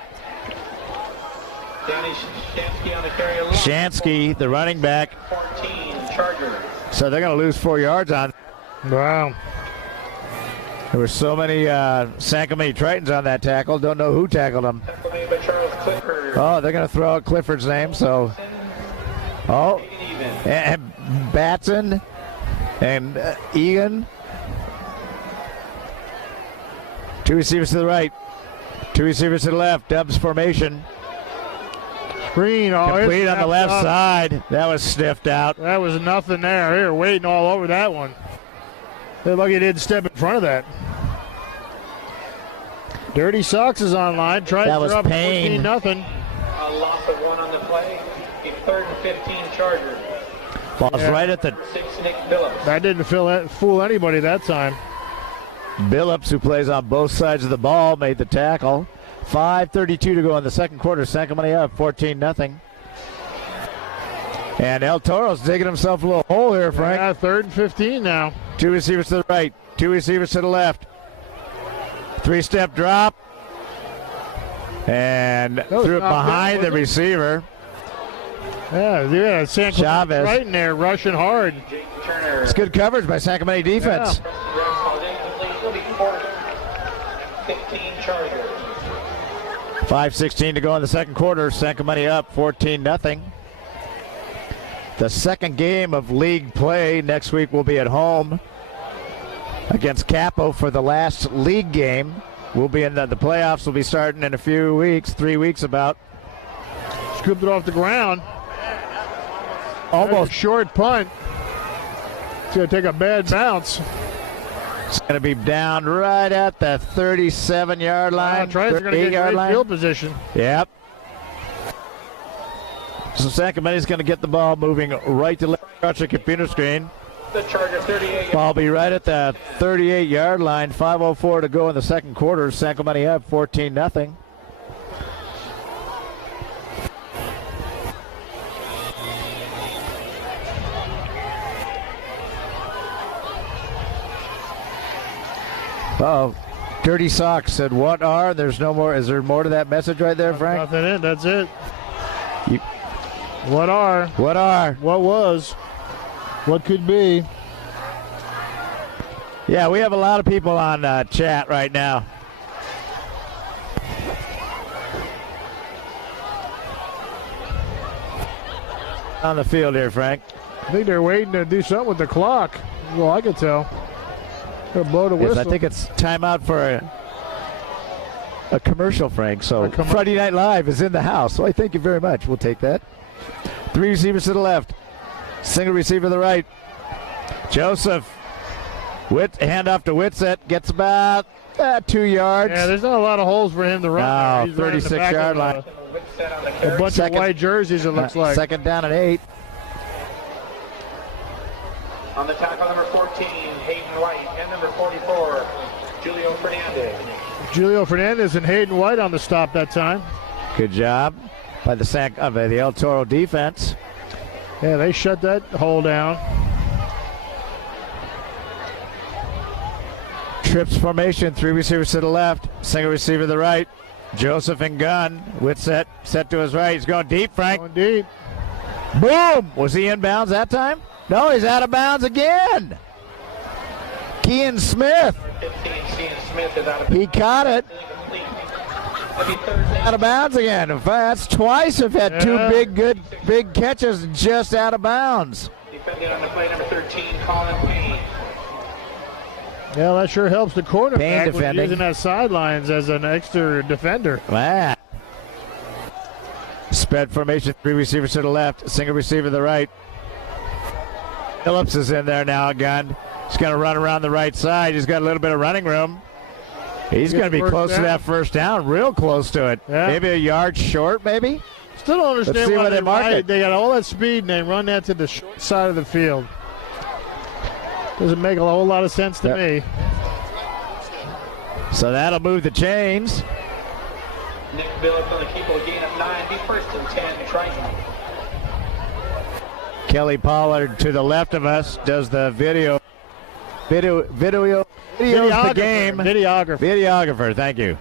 Danny Shansky on the carry. Shansky, the running back. 14, Chargers. So they're going to lose 4 yards on. Wow. There were so many Sankamani Tritons on that tackle. Don't know who tackled them. Made by Charles Clifford. Oh, they're going to throw out Clifford's name. So, and Batson and Egan. 2 receivers to the right, 2 receivers to the left. Dubs formation. Screen. Complete on the left side. That was sniffed out. That was nothing there. They were waiting all over that one. They're lucky they didn't step in front of that. Dirty Socks is online. That was up Payne. 14-0. A loss of 1 on the play. A 3rd and 15, Chargers. Ball's right at the 6, Nick Billups. That didn't fool anybody that time. Billups, who plays on both sides of the ball, made the tackle. 5:32 to go in the second quarter. Sankamani up 14-0. And El Toro's digging himself a little hole here, Frank. Yeah, 3rd and 15 now. 2 receivers to the right, 2 receivers to the left. 3-step drop. And threw it behind the receiver. Yeah, San Chavez. right in there, rushing hard. Jake Turner. It's good coverage by Sankamani defense. It'll be 4th, 15, Chargers. 5:16 to go in the second quarter. Sankamani up 14-0. The second game of league play next week will be at home against Capo for the last league game. We'll be in the playoffs will be starting in a few weeks, 3 weeks about. Scooped it off the ground. Almost short punt. It's going to take a bad bounce. It's going to be down right at the 37-yard line. Tritons are going to get great field position. Yep. So Sankamani's going to get the ball moving right to left. Watch the computer screen. The Charger 38. Ball be right at the 38-yard line. 5:04 to go in the second quarter. San Clemente up 14-0. Oh, Dirty Socks said, "What are?" There's no more. Is there more to that message right there, Frank? Nothing in. That's it. You- What are? What are? What was? What could be? Yeah, we have a lot of people on chat right now. On the field here, Frank. I think they're waiting to do something with the clock. Well, I could tell. They'll blow the Yes, whistle. I think it's timeout for a commercial, Frank. So A Friday Night Live is in the house. So I thank you very much. We'll take that. 3 receivers to the left. Single receiver to the right. Joseph. Handoff to Whitsett. Gets about 2 yards. Yeah, there's not a lot of holes for him to run. No, He's running the back 36-yard of line. A bunch of white jerseys, it looks like. Second down and 8. On the tackle, number 14, Hayden White, and number 44, Julio Fernandez. Julio Fernandez and Hayden White on the stop that time. Good job by the El Toro defense. Yeah, they shut that hole down. Trips formation, 3 receivers to the left, single receiver to the right. Joseph and gun. Whitsett set to his right. He's going deep, Frank. Going deep. Boom! Was he in bounds that time? No, he's out of bounds again. Kean Smith. 15, Cian Smith is out of He caught it. Thursday. Out of bounds again. In fact, that's twice I've had two Yeah. big catches just out of bounds. Defending on the play, number 13, Colin Payne. Yeah, that sure helps the Payne quarterback with defending. using that sidelines as an extra defender. Man. Spread formation, 3 receivers to the left, single receiver to the right. Phillips is in there now, gun. He's going to run around the right side. He's got a little bit of running room. He's going to be first close to down. that first down, real close to it. Yeah. Maybe a yard short, maybe? Still don't Let's understand see why where they mark it. They got all that speed and they run that to the short side of the field. Doesn't make a whole lot of sense to Yep. me. So that'll move the chains. Nick Billups on the keep will gain of 9, be first and 10, Triton. Kelly Pollard to the left of us does the videos the game. Videographer, thank you.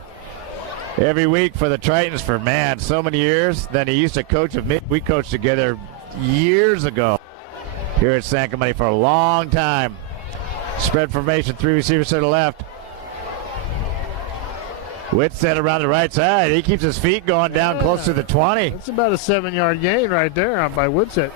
Every week for the Tritons for, man, so many years. Then he used to coach with me. We coached together years ago here at San Clemente for a long time. Spread formation, 3 receivers to the left. Whitsett around the right side. He keeps his feet going down close to the 20. That's about a 7-yard gain right there out by Whitsett.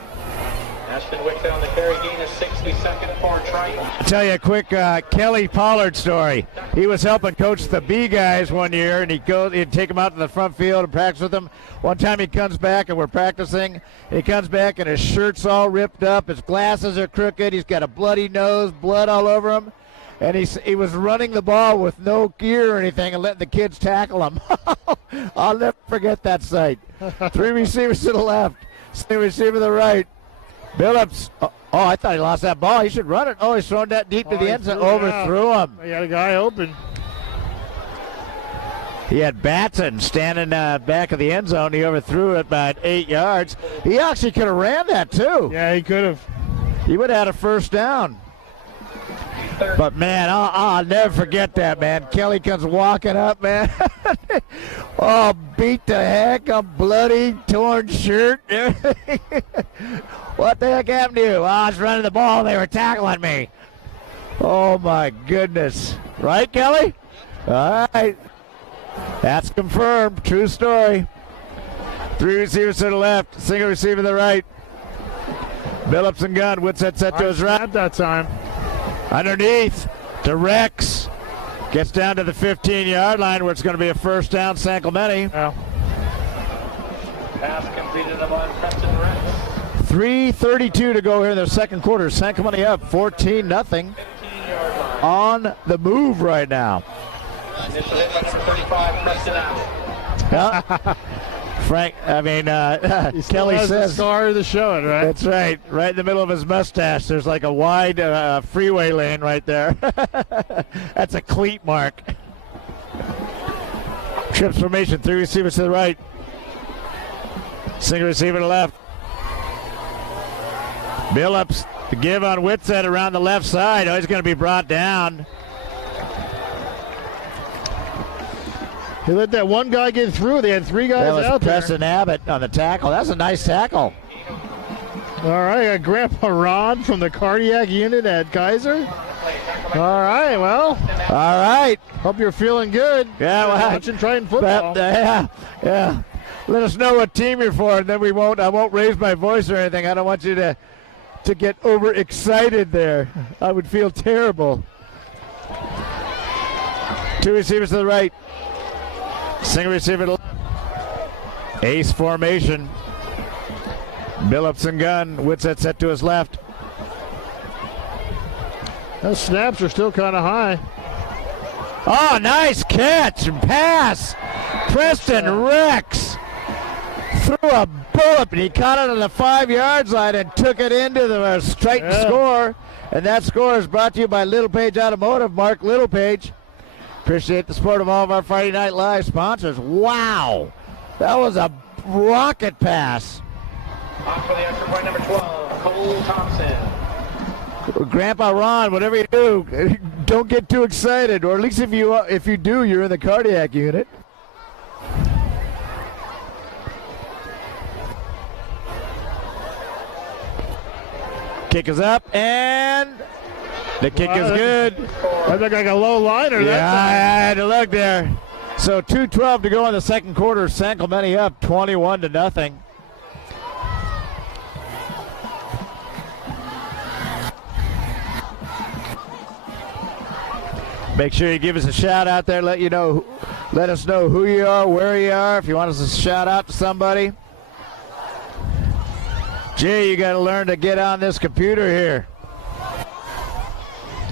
Ashton Whitsett on the carry, gain of 62nd for Triton. I'll tell you a quick Kelly Pollard story. He was helping coach the B guys one year, and he'd take them out to the front field and practice with them. One time he comes back, and we're practicing, and he comes back, and his shirt's all ripped up, his glasses are crooked, he's got a bloody nose, blood all over him, and he was running the ball with no gear or anything and letting the kids tackle him. I'll never forget that sight. 3 receivers to the left, 2 receiver to the right. Billups. Oh, I thought he lost that ball. He should run it. Oh, he's thrown that deep to the end zone. Overthrew him. He had a guy open. He had Batson standing back of the end zone. He overthrew it about 8 yards. He actually could have ran that, too. Yeah, he could have. He would have had a first down. But, man, I'll never forget that, man. Kelly comes walking up, man. Oh, beat the heck up, bloody, torn shirt. What the heck happened to you? Oh, I was running the ball. They were tackling me. Oh, my goodness. Right, Kelly? All right. That's confirmed. True story. 3 receivers to the left, single receiver to the right. Billups and gun. Whitsett set to his right. At that time. Underneath to Rex. Gets down to the 15-yard line where it's going to be a first down, San Clemente. Yeah. Pass completed by Preston Rex. 3:32 to go here in the second quarter. San Clemente up 14-0. 15-yard line. On the move right now. Initial hit by number 35, Preston out. Kelly says the scar to show it, right? That's right. Right in the middle of his mustache, there's like a wide freeway lane right there. That's a cleat mark. Trips formation, 3 receivers to the right. Single receiver to the left. Billups to give on Whitsett around the left side. Oh, he's going to be brought down. He let that one guy get through. They had 3 guys That was out there. Preston Abbott on the tackle. That's a nice tackle. All right, got Grandpa Ron from the cardiac unit at Kaiser. All right, well. All right. Hope you're feeling good. Yeah, well, watching Triton football. Yeah. Let us know what team you're for, and then I won't raise my voice or anything. I don't want you to get overexcited there. I would feel terrible. 2 receivers to the right. Single receiver to the left. Ace formation. Billups and gun. Whitsett set to his left. Those snaps are still kind of high. Oh, nice catch and pass. Preston Rex threw a bullet, and he caught it on the 5-yard line and took it into the Triton score. And that score is brought to you by Little Page Automotive. Mark Little Page. Appreciate the support of all of our Friday Night Live sponsors. Wow. That was a rocket pass. On for the extra point, number 12, Cole Thompson. Grandpa Ron, whatever you do, don't get too excited. Or at least if you do, you're in the cardiac unit. Kick is up, and the kick is good. That looked like a low liner. Yeah, I had to look there. So 2:12 to go in the second quarter. San Clemente up 21-0. Make sure you give us a shout out there. Let us know who you are, where you are. If you want us to shout out to somebody. Jay, you got to learn to get on this computer here.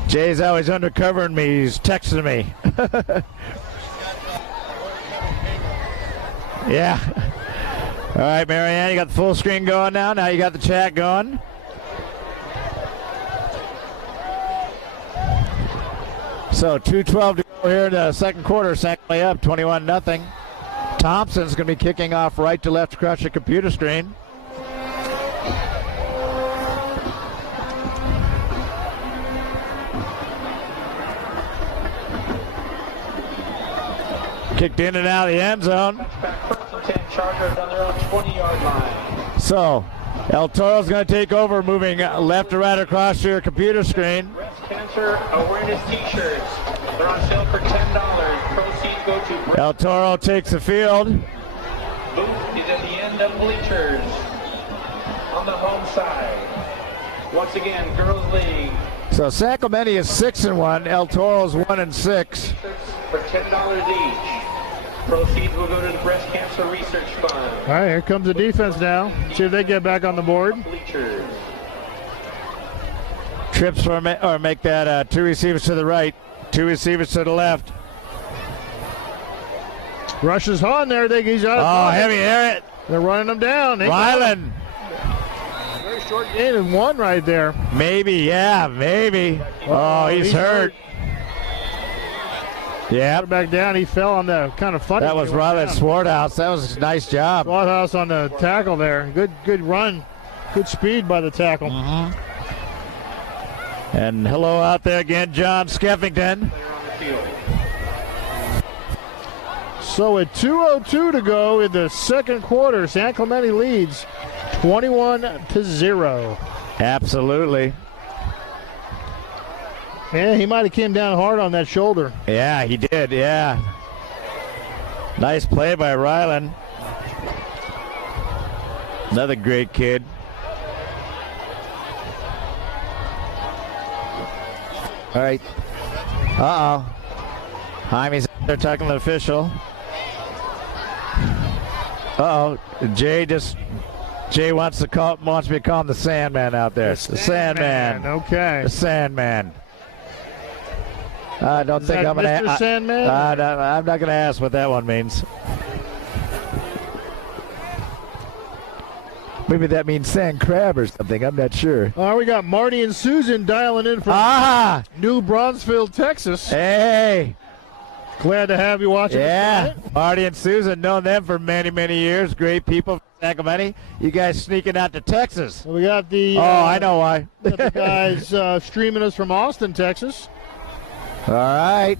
Jay's always undercovering me. He's texting me. Yeah. All right, Marianne, you got the full screen going now. Now you got the chat going. So 2:12 to go here in the second quarter. San Clemente up 21-0. Thompson's going to be kicking off right to left across your computer screen. Kicked in and out of the end zone. Chargers on their own 20-yard line. So, El Toro's going to take over, moving left to right across your computer screen. Breast cancer awareness T-shirts. They're on sale for $10. Proceeds go to El Toro takes the field. Booth is at the end of bleachers on the home side. Once again, girls league. So San Clemente is 6-1. El Toro's 1-6. For $10 each. Proceeds will go to the Breast Cancer Research Fund. All right, here comes the defense now. See if they get back on the board. Bleachers. Trips or make that 2 receivers to the right, 2 receivers to the left. Rush is on there. He's out. Oh, heavy air. They're running him down. Ryland. Very short gain and 1 right there. Maybe, yeah, maybe. Oh, he's hurt. Yeah. Back down. He fell on the kind of funny. That was Ryland Swarthouse. That was a nice job. Swarthouse on the tackle there. Good run. Good speed by the tackle. Mm-hmm. And hello out there again, John Skeffington. So at 2:02 to go in the second quarter, San Clemente leads 21-0. Absolutely. Yeah, he might have came down hard on that shoulder. Yeah, he did, yeah. Nice play by Ryland. Another great kid. All right. Uh-oh. Jaime's out there talking to the official. Uh-oh. Jay wants me to call him the Sandman out there. The Sandman. Okay. The Sandman. I don't think I'm going to Mr. Sandman? I'm not going to ask what that one means. Maybe that means sand crab or something. I'm not sure. We got Marty and Susan dialing in from New Braunfels, Texas. Hey. Glad to have you watching. Yeah, Marty and Susan, known them for many, many years. Great people from Sacramento. You guys sneaking out to Texas. We got the. I know why. Got the guys streaming us from Austin, Texas. All right.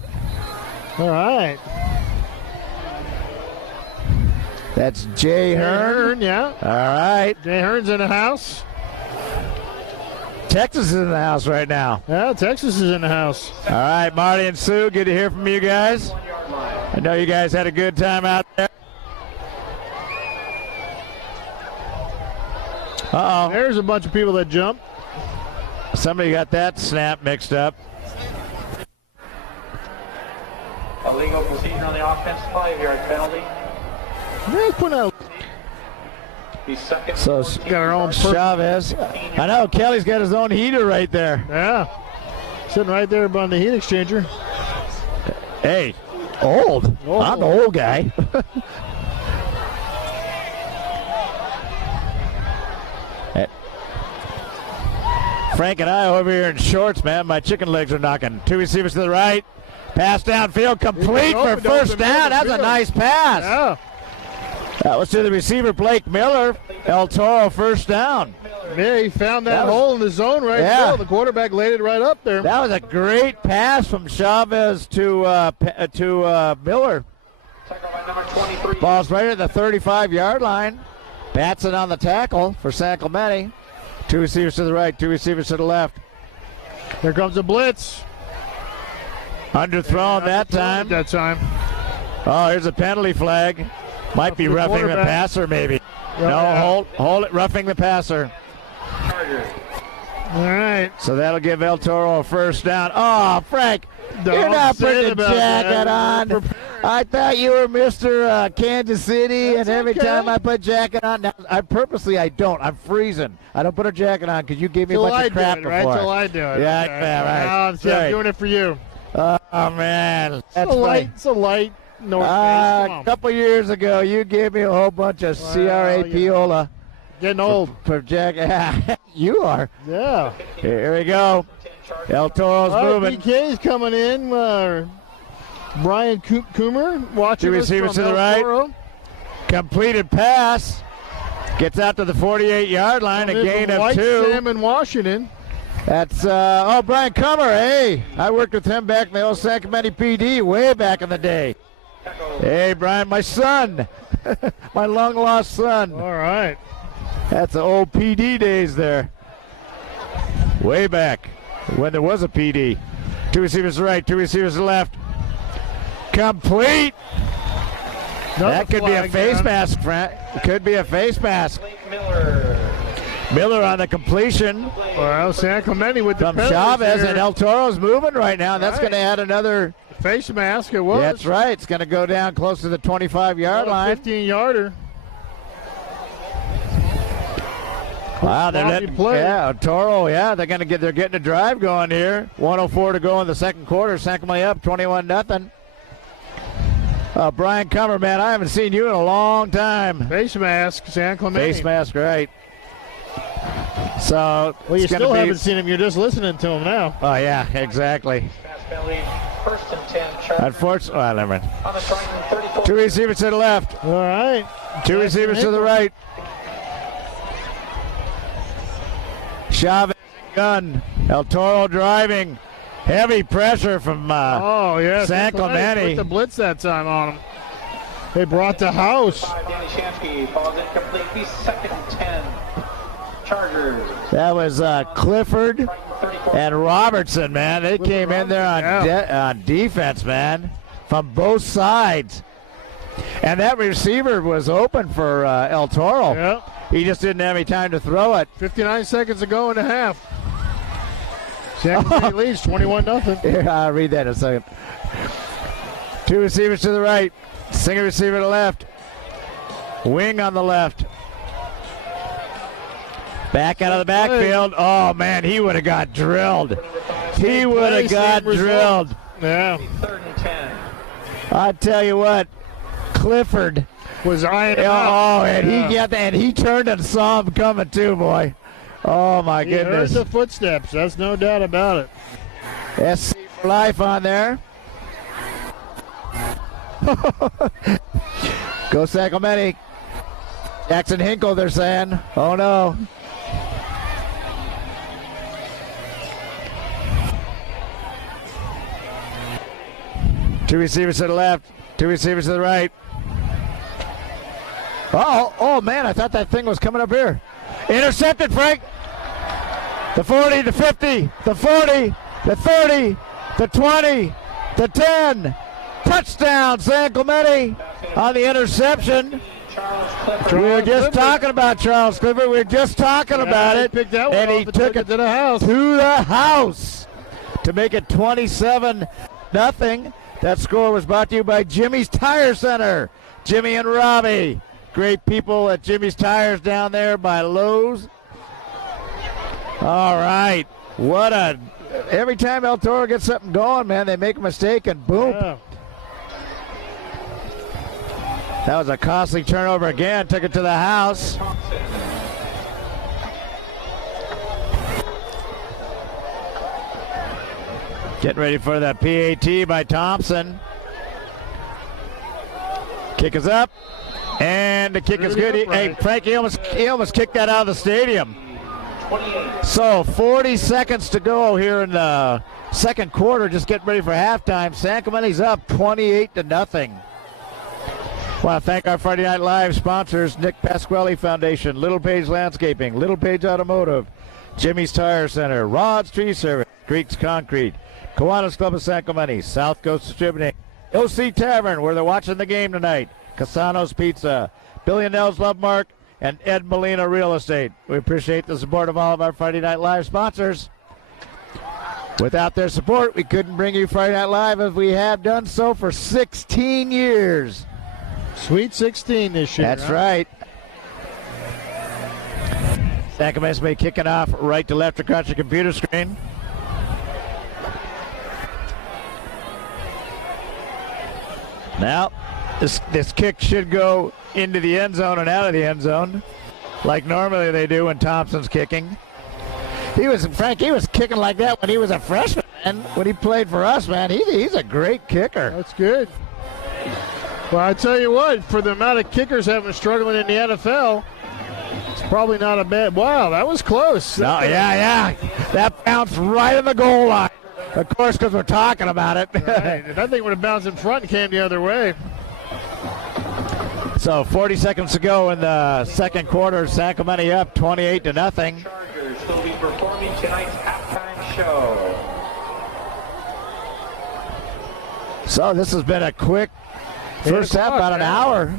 That's Jay Hearn. Yeah. All right. Jay Hearn's in the house. Texas is in the house right now. Yeah, Texas is in the house. All right, Marty and Sue, good to hear from you guys. I know you guys had a good time out there. Uh-oh. There's a bunch of people that jumped. Somebody got that snap mixed up. Illegal procedure on the offense, 5-yard penalty. Let's put out. So got our own Chavez. I know Kelly's got his own heater right there. Yeah, sitting right there on the heat exchanger. Hey, old. I'm the old guy. Frank and I over here in shorts, man. My chicken legs are knocking. 2 receivers to the right. Pass downfield complete for first down. That's a nice pass. Yeah. That was to the receiver, Blake Miller. El Toro first down. Yeah, he found that hole in the zone right there. The quarterback laid it right up there. That was a great pass from Chavez to Miller. Ball's right at the 35-yard line. Batson on the tackle for San Clemente. 2 receivers to the right, 2 receivers to the left. Here comes a blitz. Underthrown that time. Oh, here's a penalty flag. Might be roughing the passer, maybe. No, hold it, roughing the passer. All right. So that'll give El Toro a first down. Oh, Frank, you're not putting the jacket on. I thought you were Mr. Kansas City, and every time I put jacket on, now, I don't. I'm freezing. I don't put a jacket on because you gave me a bunch of crap before. Right till I do it. Yeah, right. I'm doing it for you. Oh, man. That's it's a light. A couple years ago, you gave me a whole bunch of CRA-Piola. Getting old. For Jack. You are. Yeah. Here we go. El Toro's moving. BK's coming in. Brian Coomer watching 2 receivers to the right. Toro. Completed pass. Gets out to the 48-yard line. A gain of 2. Sam Washington. That's, Brian Coomer. Hey, I worked with him back in the old San Clemente PD way back in the day. Hey, Brian, my son. My long-lost son. All right. That's the old PD days there. Way back when there was a PD. 2 receivers to the right, 2 receivers to the left. Complete. That could be a face mask, Frank. It could be a face mask. Miller on the completion. Well, San Clemente with the from Chavez, and El Toro's moving right now, and that's going to add another face mask. It was. That's right. It's going to go down close to the 25-yard line. 15-yarder. Wow, they're letting Toro. Yeah, they're getting a drive going here. 1:04 to go in the second quarter. San Clemente up 21-0. Brian Cummer, man, I haven't seen you in a long time. Face mask, San Clemente. Face mask, right. So, well, you still haven't seen him. You're just listening to him now. Oh, yeah, exactly. First and 10. Unfortunately, never mind. 2 receivers to the left. All right. 2 receivers to the right. Chavez gun. El Toro driving. Heavy pressure from San Clemente. Put the blitz that time on him. They brought the house. Danny Shansky falls incomplete. He's 2nd and 10. Chargers. That was Clifford and Robertson, man. They came in there on defense, man, from both sides. And that receiver was open for El Toro. Yeah. He just didn't have any time to throw it. 59 seconds to go in the half. San Clemente leads 21-0. Here, I'll read that in a second. 2 receivers to the right. Single receiver to the left. Wing on the left. Back out of the backfield. Oh, man, he would have got drilled. He would have got drilled. Yeah. 3rd and 10. I tell you what, Clifford was eyeing him out. Oh, and he turned and saw him coming too, boy. Oh, my goodness. He heard the footsteps. That's no doubt about it. SC for life on there. Go San Clemente. Jackson Hinkle, they're saying. Oh, no. Two receivers to the left. Two receivers to the right. Oh, man, I thought that thing was coming up here. Intercepted, Frank. The 40, the 50, the 40, the 30, the 20, the 10. Touchdown, San Clemente on the interception. We were just talking about Charles Clifford. We were just talking about it. Picked that one and he off took it to the house. To the house to make it 27-0. That score was brought to you by Jimmy's Tire Center. Jimmy and Robbie. Great people at Jimmy's Tires down there by Lowe's. All right. Every time El Toro gets something going, man, they make a mistake and boom. Yeah. That was a costly turnover again. Took it to the house. Getting ready for the PAT by Thompson. Kick is up. And the kick is good. Hey, Frank, he almost kicked that out of the stadium. So 40 seconds to go here in the second quarter. Just getting ready for halftime. San Clemente's up 28-0. Want to thank our Friday Night Live sponsors, Nick Pasquale Foundation, Little Page Landscaping, Little Page Automotive, Jimmy's Tire Center, Rod's Tree Service, Creeks Concrete, Kiwanis Club of San Clemente, South Coast Distributing, OC Tavern, where they're watching the game tonight, Casano's Pizza, Billy and Nels Love Mark, and Ed Molina Real Estate. We appreciate the support of all of our Friday Night Live sponsors. Without their support, we couldn't bring you Friday Night Live as we have done so for 16 years. Sweet 16 this year. That's right. San Clemente may kicking off right to left across the computer screen. Now, this kick should go into the end zone and out of the end zone, like normally they do when Thompson's kicking. He was kicking like that when he was a freshman, and when he played for us, man. He's a great kicker. That's good. Well, I tell you what, for the amount of kickers having struggling in the NFL, it's probably not a bad. Wow, that was close. Yeah. That bounced right in the goal line. Of course, because we're talking about it. Right. If that thing would have bounced in front and came the other way. So 40 seconds to go in the second quarter. San Clemente up 28-0. Chargers will be performing tonight's halftime show. So this has been a quick first half, about an hour.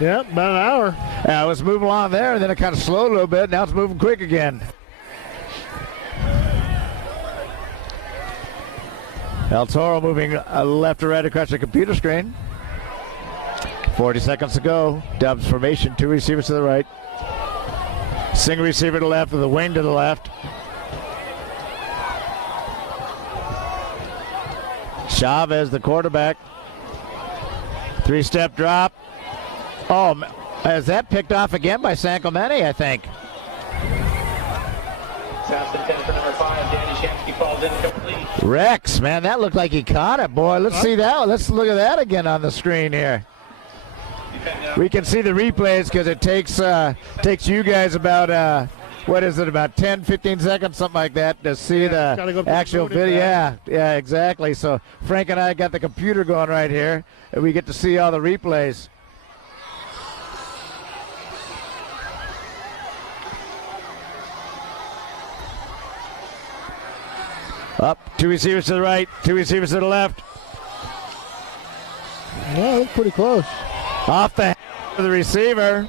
Yep, about an hour. It was moving along there, and then it kind of slowed a little bit. Now it's moving quick again. El Toro moving left to right across the computer screen. 40 seconds to go. Dubs formation, two receivers to the right. Single receiver to the left with a wing to the left. Chavez, the quarterback. Three-step drop. Oh, is that picked off again by San Clemente, I think. Sounds intended for number 5. Danny Shamsky falls incomplete. Rex, man, that looked like he caught it, boy. Let's see that. Let's look at that again on the screen here. We can see the replays because it takes you guys about, about 10, 15 seconds, something like that, to see the actual video. Yeah, exactly. So Frank and I got the computer going right here, and we get to see all the replays. Up, two receivers to the right, two receivers to the left. Yeah, that's pretty close. Off the hand of the receiver.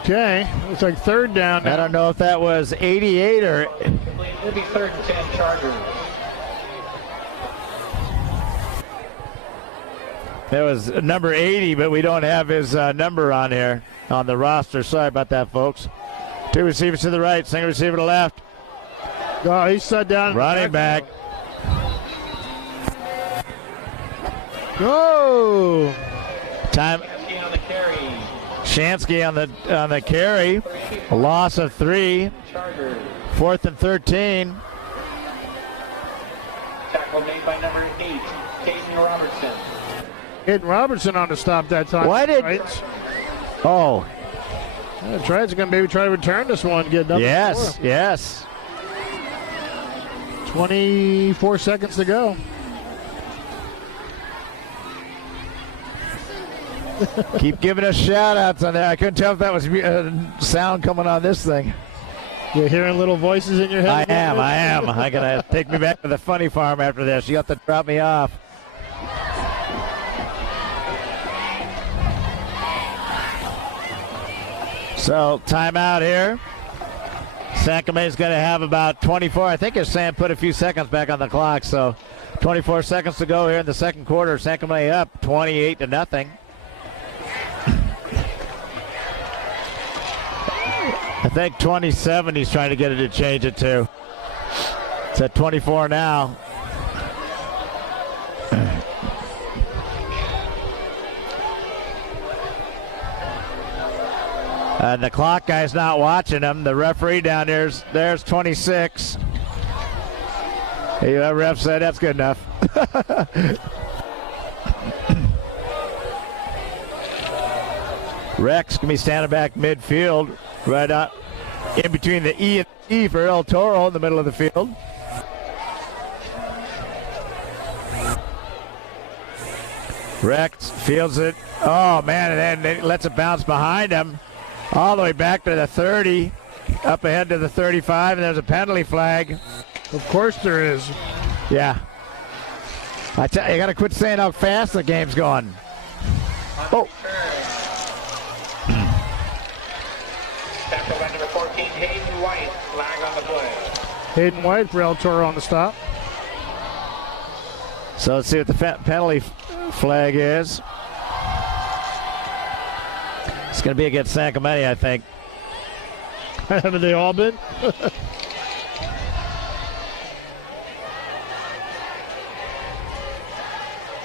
Okay, looks like third down now. I don't know if that was 88 or... It'll be 3rd and 10 Chargers. There was number 80, but we don't have his number on here. on the roster. Sorry about that, folks. 2 receivers to the right, single receiver to the left. Oh, he's set down. Running back. Go. Time. Shansky on the carry. A loss of 3. 4th and 13. Tackle made by number 8, Caden Robertson. Caden Robertson on the stop that time. Why did? Titans. Oh. Titans are going to maybe try to return this one. Get another Yes. score. Yes. 24 seconds to go. Keep giving us shout-outs on there. I couldn't tell if that was sound coming on this thing. You're hearing little voices in your head? I am. I gotta take me back to the funny farm after this. You have to drop me off. So, timeout here. Sacramento's going to have about 24. I think it's Sam put a few seconds back on the clock, so 24 seconds to go here in the second quarter. Sacramento up 28-0. I think 27 he's trying to get it to change it to. It's at 24 now. And the clock guy's not watching him. The referee down there's 26. Hey, that ref said that's good enough. Rex can be standing back midfield, right out in between the E and E for El Toro in the middle of the field. Rex fields it. Oh, man, and then lets it bounce behind him all the way back to the 30, up ahead to the 35, and there's a penalty flag. Of course there is. Yeah. I tell you got to quit saying how fast the game's going. Oh. Tackle by number 14, Hayden White. Flag on the play. Hayden White for El Toro on the stop. So let's see what the penalty flag is. It's going to be against San Clemente, I think. Haven't they all been?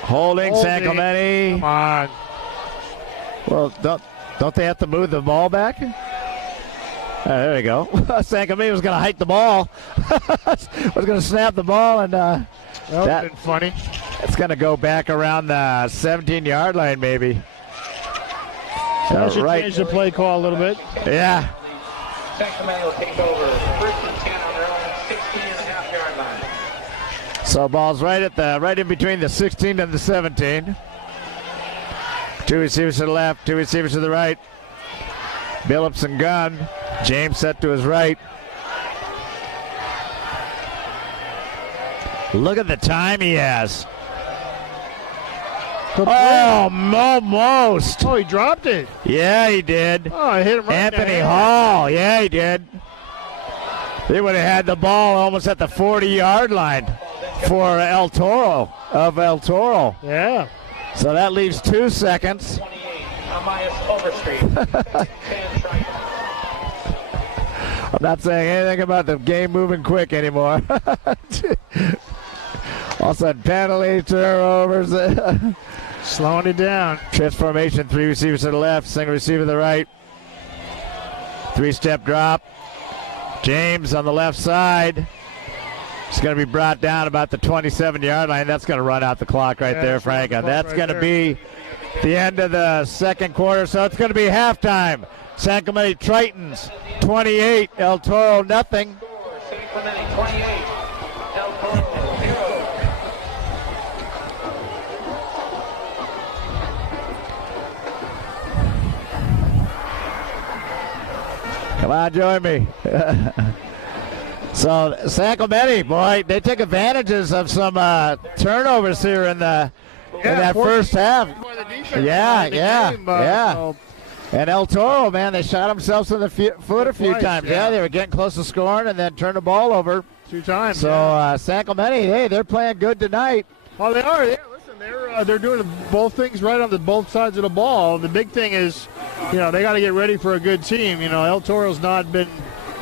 Holding San Clemente. Come on. Well, don't they have to move the ball back? There we go. San Clemente was going to hike the ball. Was going to snap the ball, and that would have been funny. It's going to go back around the 17-yard line, maybe. That should change the play call a little bit. Yeah. San Clemente will take over. First and 10 on their own 16.5-yard line. So ball's right in between the 16 and the 17. 2 receivers to the left, 2 receivers to the right. Billups and gun. James set to his right. Look at the time he has. Oh, almost. Oh, he dropped it. Yeah, he did. Oh, I hit him right Anthony in the Hall. Yeah, he did. They would have had the ball almost at the 40-yard line for El Toro, of El Toro. Yeah. So that leaves 2 seconds. 28, Amias Overstreet. I'm not saying anything about the game moving quick anymore. All of a sudden, penalty, turnovers. Slowing it down. Transformation, 3 receivers to the left, single receiver to the right. 3-step drop. James on the left side. It's going to be brought down about the 27-yard line. That's going to run out the clock right there, Frank. And that's going to be the end of the second quarter. So it's going to be halftime. San Clemente Tritons 28, El Toro nothing. San Clemente 28, El Toro 0. Come on, join me. So San Clemente, boy, they took advantages of some turnovers here in that first half. Yeah. And El Toro, man, they shot themselves in the foot a few times. Yeah, they were getting close to scoring and then turned the ball over 2 times. So San Clemente, hey, they're playing good tonight. Oh, they are. Yeah, listen, they're they're doing both things right on both sides of the ball. The big thing is, they got to get ready for a good team. El Toro's not been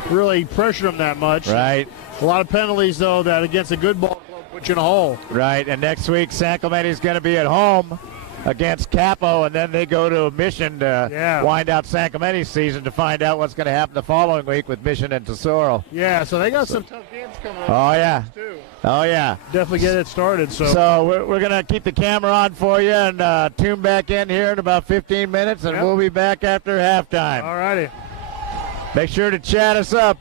really pressuring them that much. Right. A lot of penalties, though, that against a good ball club put you in a hole. Right, and next week San Clemente's going to be at home against Capo, and then they go to Mission to wind out San Clemente's season to find out what's going to happen the following week with Mission and Tesoro. Yeah, so they got some tough games coming up. Oh, yeah. Too. Oh, yeah. Definitely get it started. So we're going to keep the camera on for you and tune back in here in about 15 minutes, and we'll be back after halftime. All righty. Make sure to chat us up.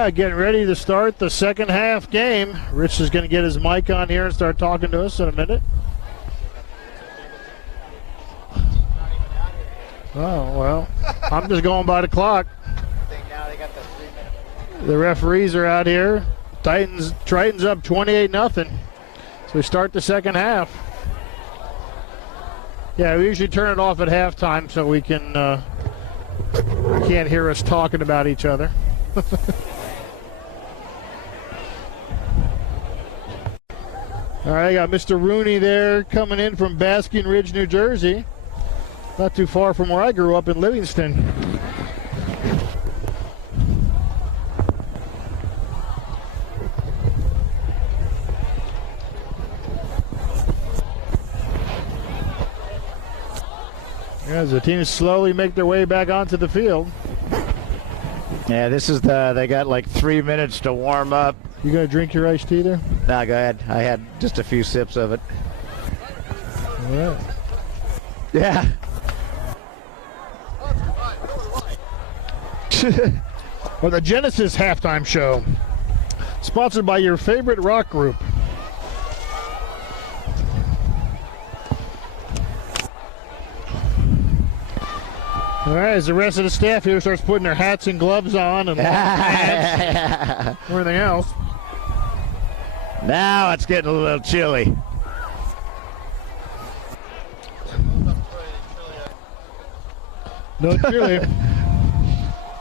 right, getting ready to start the second half game. Rich is going to get his mic on here and start talking to us in a minute. Oh, well, I'm just going by the clock. The referees are out here. Triton's up 28-0. So we start the second half. Yeah, we usually turn it off at halftime so we can can't hear us talking about each other. All right, I got Mr. Rooney there coming in from Basking Ridge, New Jersey. Not too far from where I grew up in Livingston. As the teams slowly make their way back onto the field. Yeah, this is they got like 3 minutes to warm up. You gonna drink your iced tea there? No, go ahead. I had just a few sips of it. All right. Yeah. Or the Genesis halftime show, sponsored by your favorite rock group. All right, as the rest of the staff here starts putting their hats and gloves on and pants, everything else. Now it's getting a little chilly. No chilly.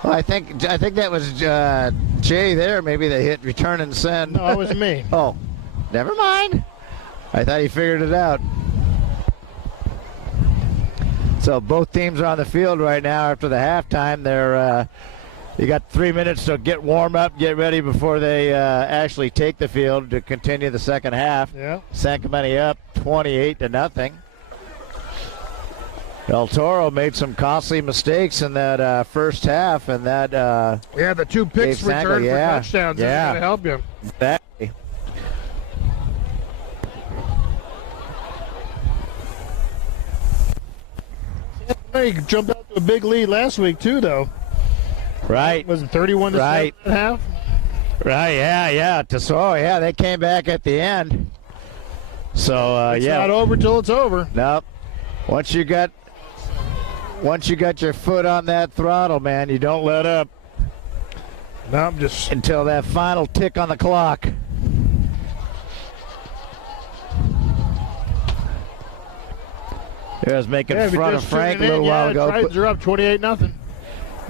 Well, I think that was Jay there. Maybe they hit return and send. No, it was me. Oh, never mind. I thought he figured it out. So both teams are on the field right now after the halftime. They're you got 3 minutes to get warm up, get ready before they actually take the field to continue the second half. Yeah. San Clemente up 28-0. El Toro made some costly mistakes in that first half, and that Yeah, the two picks returned for touchdowns. Yeah. That's going to help you. Exactly. He jumped out to a big lead last week too, though. Right. Was it 31 to 7 at half? Right. Yeah. Tesoro. Yeah, they came back at the end. So It's not over till it's over. Nope. Once you got your foot on that throttle, man, you don't let up. No, I'm just until that final tick on the clock. I was making fun of Frank a little while ago. Titans are up 28-0.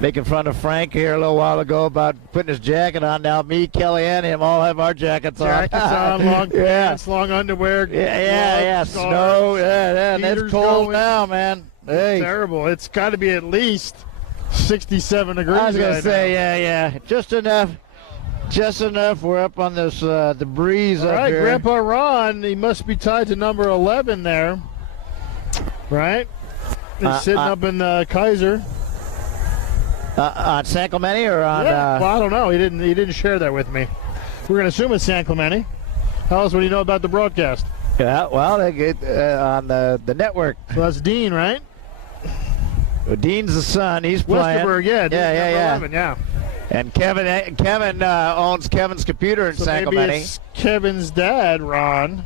Making fun of Frank here a little while ago about putting his jacket on. Now me, Kelly, and him all have our jackets on. Jackets on, long pants, long underwear. Yeah. Snow. Yeah. It's cold now, man. Hey. Terrible. It's got to be at least 67 degrees. I was going to say, yeah. Just enough. We're up on this the breeze up here. Grandpa Ron, he must be tied to number 11 there. Right? He's sitting up in Kaiser. On San Clemente or on? Well, I don't know. He didn't share that with me. We're going to assume it's San Clemente. How else would he know about the broadcast? Yeah, well, they get on the network. So that's Dean, right? Well, Dean's the son. He's playing. Westerberg, yeah. Yeah. 11, yeah. And Kevin owns Kevin's Computer in San Clemente. Maybe it's Kevin's dad, Ron.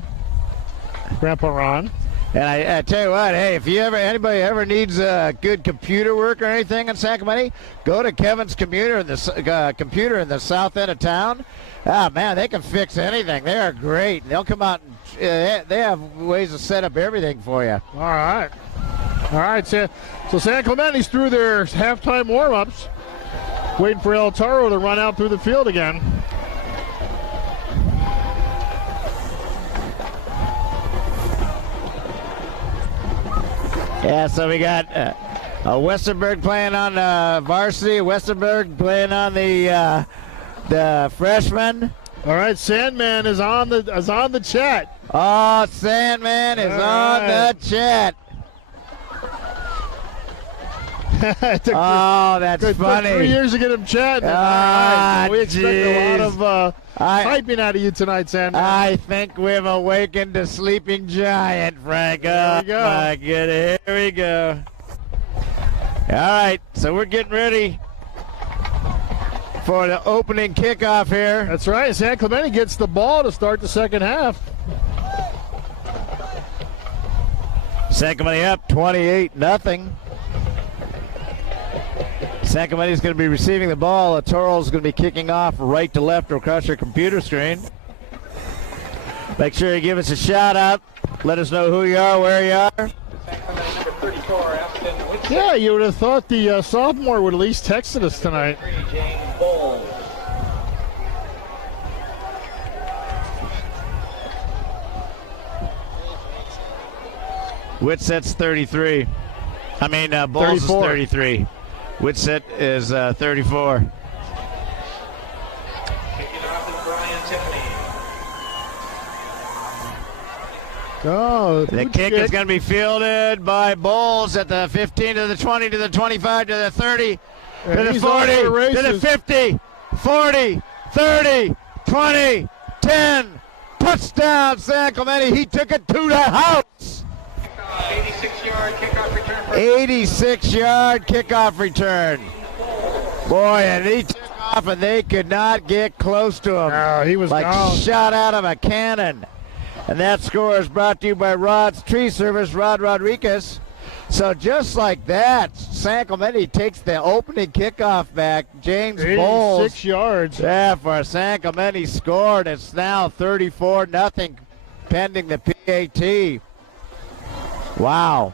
Grandpa Ron. And I tell you what, hey, if anybody ever needs good computer work or anything in San Clemente, go to Kevin's Computer in the south end of town. Ah, man, they can fix anything. They are great. They'll come out and they have ways to set up everything for you. All right. So San Clemente's through their halftime warm-ups, waiting for El Toro to run out through the field again. Yeah, so we got Westerberg playing on varsity, Westerberg playing on the freshman. All right, Sandman is on the chat. Oh, Sandman is on the chat. That's funny. 3 years to get him chatting. We expect a lot of typing out of you tonight, Sandman. I think we've awakened a sleeping giant, Frank. There we go. My good. Here we go. All right, so we're getting ready for the opening kickoff here. That's right. San Clemente gets the ball to start the second half. San Clemente up 28-0. San Clemente is going to be receiving the ball. Toro is going to be kicking off right to left across your computer screen. Make sure you give us a shout out. Let us know who you are, where you are. Yeah, you would have thought the sophomore would at least texted us tonight. Whitsett's 33. I mean, Bowles 34. is 33. Whitsett is 34. Oh, the kick is going to be fielded by Bowles at the 15 to the 20 to the 25 to the 30 to the 40 to the 50, 40, 30, 20, 10. Touchdown, San Clemente. He took it to the house. 86-yard kickoff return. 86-yard kickoff return. Boy, and he took off, and they could not get close to him. No, he was like gone. Shot out of a cannon. And that score is brought to you by Rod's Tree Service, Rod Rodriguez. So just like that, San Clemente takes the opening kickoff back. James Bowles. 86 yards. Yeah, for San Clemente scored. It's now 34-0 pending the PAT. Wow.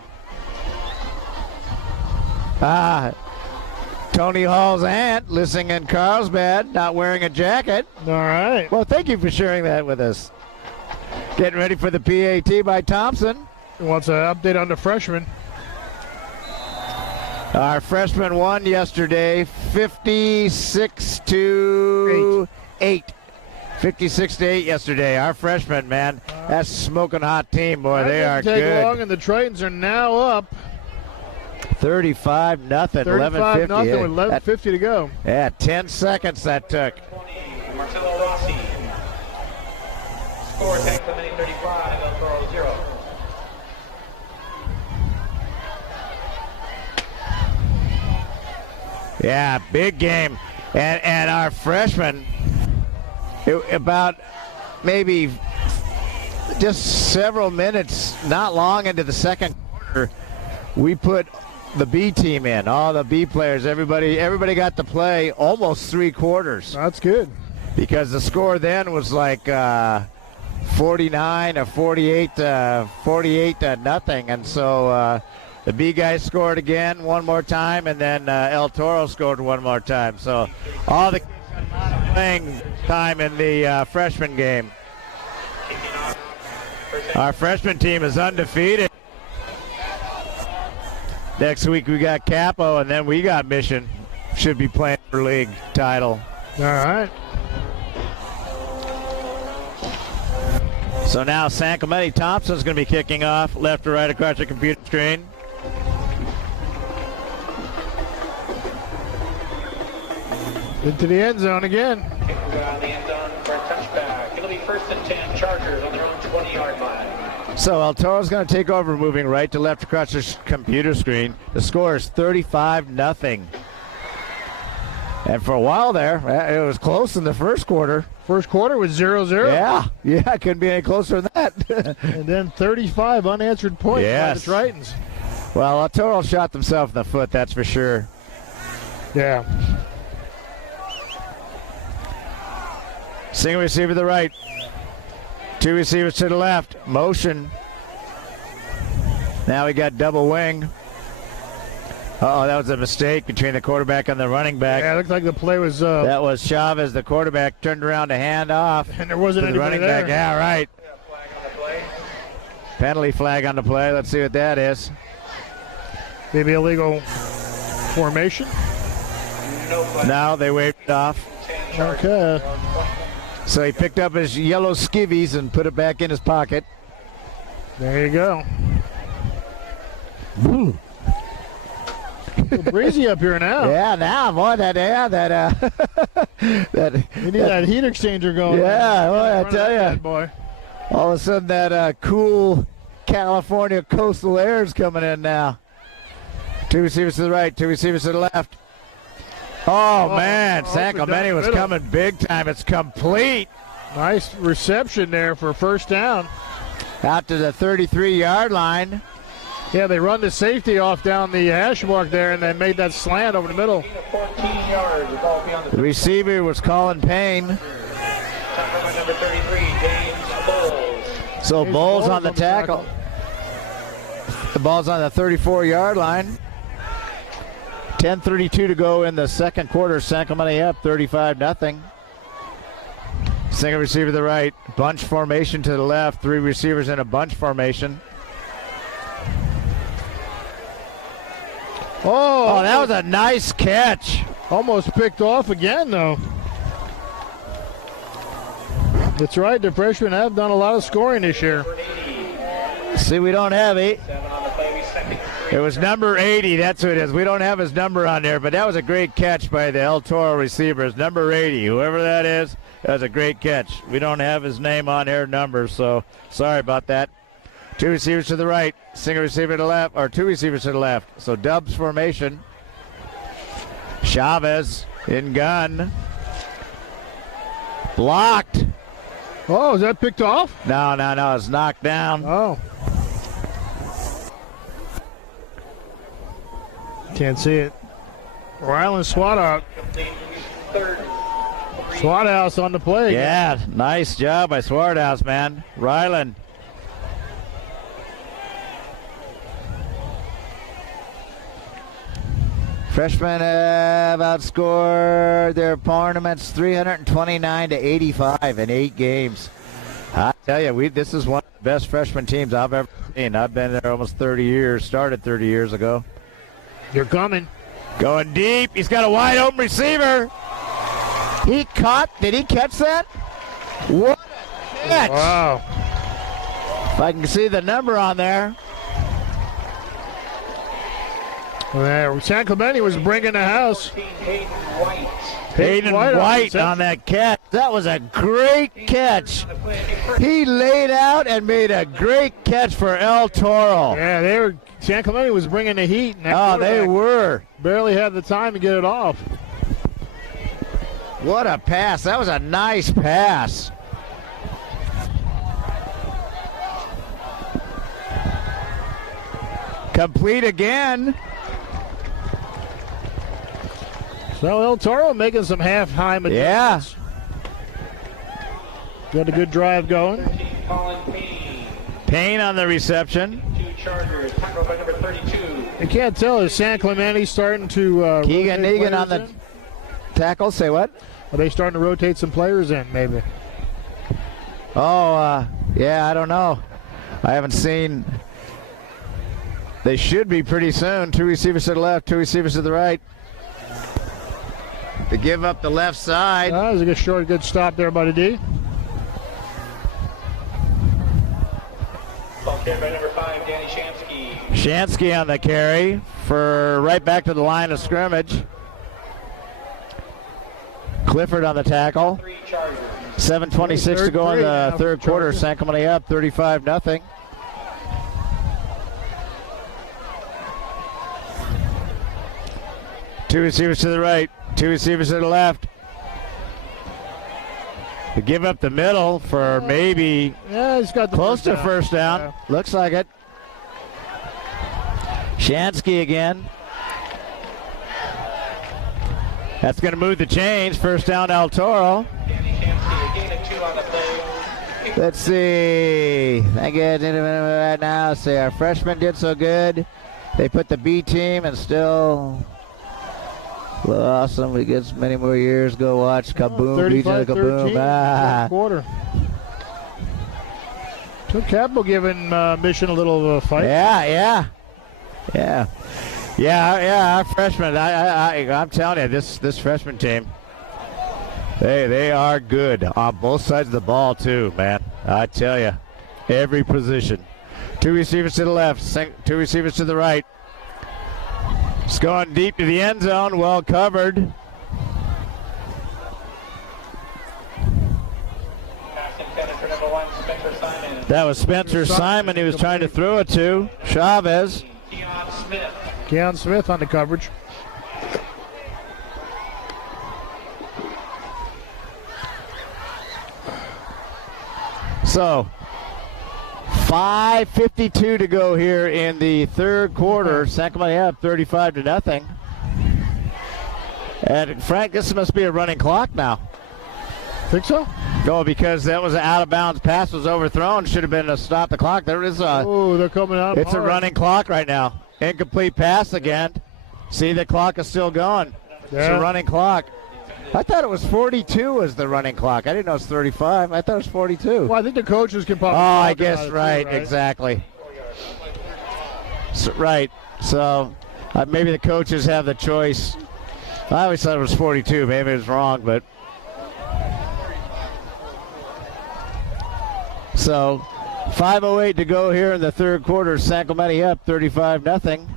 Tony Hall's aunt listening in Carlsbad, not wearing a jacket. All right. Well, thank you for sharing that with us. Getting ready for the PAT by Thompson. Wants an update on the freshman. Our freshman won yesterday, 56-8. 56-8 yesterday. Our freshman, man, that's a smoking hot team, boy. They are good. Take long, good. and the Tritons are now up 35-0. 35-0 with 11:50 to go. Yeah, 10 seconds that took. 20, Marcelo Rossi. Score San Clemente 35, El Toro 0. Yeah, big game. And our freshman, about maybe just several minutes, not long into the second quarter, we put the B team in, all the B players, everybody got to play almost 3 quarters. That's good. Because the score then was like 49 or 48 nothing, and so the B guys scored again one more time, and then El Toro scored one more time. So all the kids had a lot of playing time in the freshman game. Our freshman team is undefeated. Next week we got Capo, and then we got Mission. Should be playing for league title. All right. So now San Clemente Thompson's going to be kicking off left to right across your computer screen. Into the end zone again. Kick will go out of the end zone for a touchback. It'll be 1st and 10, Chargers on their own 20-yard line. So El Toro's going to take over, moving right to left across your computer screen. The score is 35-0. And for a while there, it was close in the first quarter. First quarter was 0-0. Yeah, couldn't be any closer than that. And then 35 unanswered points by the Tritons. Well, El Toro shot themselves in the foot, that's for sure. Yeah. Single receiver to the right. 2 receivers to the left. Motion. Now we got double wing. That was a mistake between the quarterback and the running back. Yeah, it looked like the play was... that was Chavez, the quarterback, turned around to hand off. And there wasn't anybody running there. back. Yeah, right. Flag on the play. Penalty flag on the play. Let's see what that is. Maybe illegal formation? No flag. No, they waved it off. 10 Chargers. Okay. So he picked up his yellow skivvies and put it back in his pocket. There you go. A little breezy up here now. Yeah, now, boy, that We need that heat exchanger going. Yeah, boy, I tell ya. Boy. All of a sudden, that cool California coastal air is coming in now. 2 receivers to the right, 2 receivers to the left. Oh, man, San Clemente was middle. coming big time. It's complete. Nice reception there for first down. Out to the 33-yard line. Yeah, they run the safety off down the hash mark there, and they made that slant over the middle. 14 yards. The ball beyond The receiver was Colin Payne. number 33, James Bowles. So Bowles on the tackle. The ball's on the 34-yard line. 10:32 to go in the second quarter. San Clemente up 35-0. Single receiver to the right. Bunch formation to the left. Three receivers in a bunch formation. Oh, that was a nice catch. Almost picked off again, though. That's right. The freshmen have done a lot of scoring this year. See, we don't have it. 7 on the play. Second. It was number 80. That's who it is. We don't have his number on there, but that was a great catch by the El Toro receivers. Number 80, whoever that is, that was a great catch. We don't have his name on here, number, so sorry about that. Two receivers to the right, single receiver to the left, or two receivers to the left. So Dubs formation. Chavez in gun. Blocked. Oh, is that picked off? No, it's knocked down. Oh. Can't see it. Ryland SWAT out. Third. SWAT house on the play. Yeah, nice job by Swarthouse, man. Ryland. Freshmen have outscored their opponents 329-85 in 8 games. I tell you, this is one of the best freshman teams I've ever seen. I've been there almost 30 years, started 30 years ago. You're coming. Going deep. He's got a wide open receiver. Did he catch that? What a catch. Wow. If I can see the number on there. There, San Clemente was bringing the house. Hayden White. Hayden White on that catch. That was a great catch. He laid out and made a great catch for El Toro. Yeah, San Clemente was bringing the heat. And Oh, they were. barely had the time to get it off. What a pass. That was a nice pass. Complete again. So El Toro making some halftime adjustments. Got a good drive going. Colin Payne. Payne on the reception. 2 Chargers. Tackled by number 32. You can't tell, is San Clemente starting to Keegan rotate Egan on players the in? tackle. Say what? Are they starting to rotate some players in, maybe? Oh, yeah, I don't know. I haven't seen. They should be pretty soon. 2 receivers to the left, 2 receivers to the right. To give up the left side. That was a good stop there by the D. Ball carried by number 5, Danny Shansky. Shansky on the carry for right back to the line of scrimmage. Clifford on the tackle. 3 Chargers. 7:26 to go in the third quarter. San Clemente up 35-0. Two receivers to the right, 2 receivers to the left. To give up the middle for maybe Yeah, he's got the close to down. first down. Yeah. Looks like it. Shansky again. That's going to move the chains. First down, El Toro. Danny Shansky, a gain of 2 on the play. Let's see. I get into it right now. Say our freshmen did so good. They put the B team and still awesome. We get many more years. Go watch. Kaboom. BJ 35-13, Kaboom. fourth quarter. So Capital giving Mission a little fight. Yeah. Our freshmen. I'm telling you, this freshman team. They are good on both sides of the ball too, man. I tell you, every position. 2 receivers to the left, 2 receivers to the right. It's going deep to the end zone, well covered. Pass intended for number 1, Spencer Simon. That was Spencer Simon he was trying to throw it to. Chavez. Keon Smith. Keon Smith on the coverage. So 5:52 to go here in the third quarter. San Clemente up 35-0. And Frank, this must be a running clock now. Think so? No, because that was an out-of-bounds pass, was overthrown. Should have been a stop the clock. There is a. Oh, they're coming out. It's hard. a running clock right now. Incomplete pass again. See, the clock is still going. Yeah. It's a running clock. I thought it was 42 was the running clock. I didn't know it's 35. I thought it was 42. Well, I think the coaches can probably. I guess right, exactly. So, right. So maybe the coaches have the choice. I always thought it was 42. Maybe it was wrong, but. So 5:08 to go here in the third quarter. San Clemente up 35-0.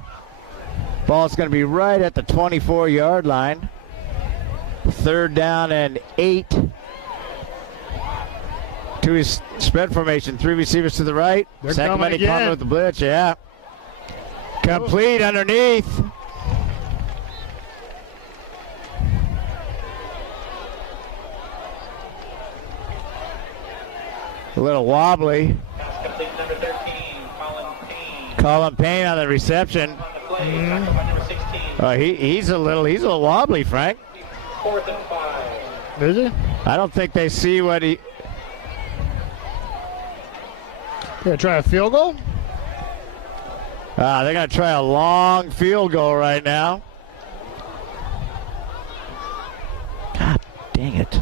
Ball's going to be right at the 24-yard line. 3rd down and 8. To his spread formation. 3 receivers to the right. They're San coming Clemente coming again. with the blitz, yeah. Complete underneath. A little wobbly. Complete number 13, Colin Payne on the reception. On the play, tackled by number 16. He's a little wobbly, Frank. 4th and 5. Is it? I don't think they see what he. Gonna try a field goal? They're going to try a long field goal right now. God dang it.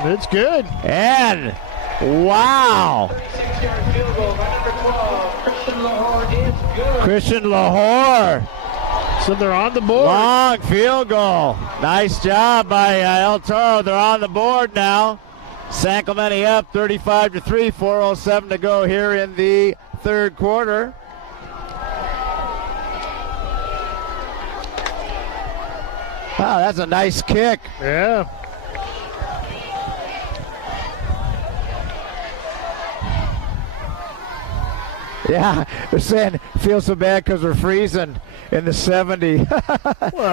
It's good. And wow. 6-yard field goal by number 12, Christian Lahore. It's good. Christian Lahore. So they're on the board. Long field goal. Nice job by El Toro. They're on the board now. San Clemente up 35-3. 4:07 to go here in the third quarter. Wow, that's a nice kick. Yeah. Yeah, they're saying feel so bad because we're freezing in the 70. Well,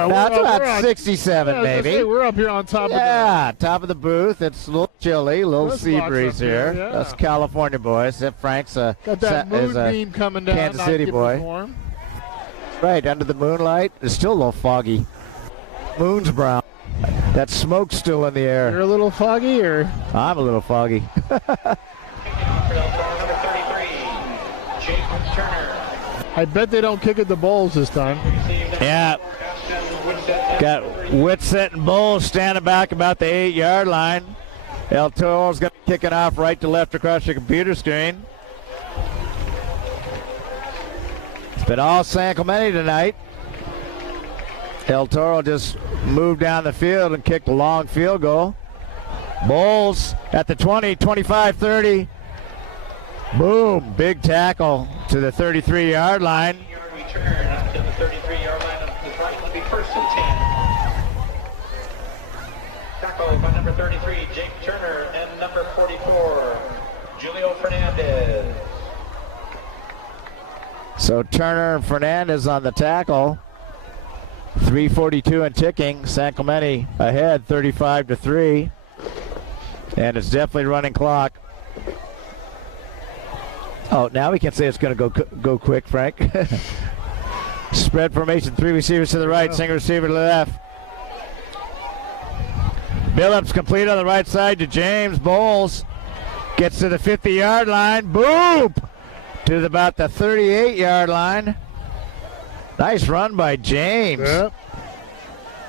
That's we're about on- 67 Yeah, I was gonna maybe. say, we're up here on top Yeah, top of the booth. It's a little chilly, a little This sea box breeze up here, here. yeah. Us California boys. Except Frank's of the. Got that is a moonbeam coming down. Kansas not City keeping boy. us warm. Right under the moonlight. It's still a little foggy. Moon's brown. That smoke's still in the You're air. a little foggy, or I'm a little foggy. For El Toro, number 33, Jake Turner. I bet they don't kick at the Bulls this time. Received Yeah, got Whitsett and Bowles standing back about the 8-yard line. El Toro's going to kick it off right to left across your computer screen. It's been all San Clemente tonight. El Toro just moved down the field and kicked a long field goal. Bowles at the 20, 25, 30. Boom, big tackle to the 33-yard line. Yard return up to the 33-yard line of the right. Will be 1st and 10. Tackled by number 33, Jake Turner, and number 44, Julio Fernandez. So Turner and Fernandez on the tackle. 3:42 and ticking. San Clemente ahead 35-3. And it's definitely running clock. Oh, now we can say it's going to go quick, Frank. Spread formation, 3 receivers to the right, single receiver to the left. Billups complete on the right side to James. Bowles gets to the 50-yard line. Boom! To about the 38-yard line. Nice run by James. Yep.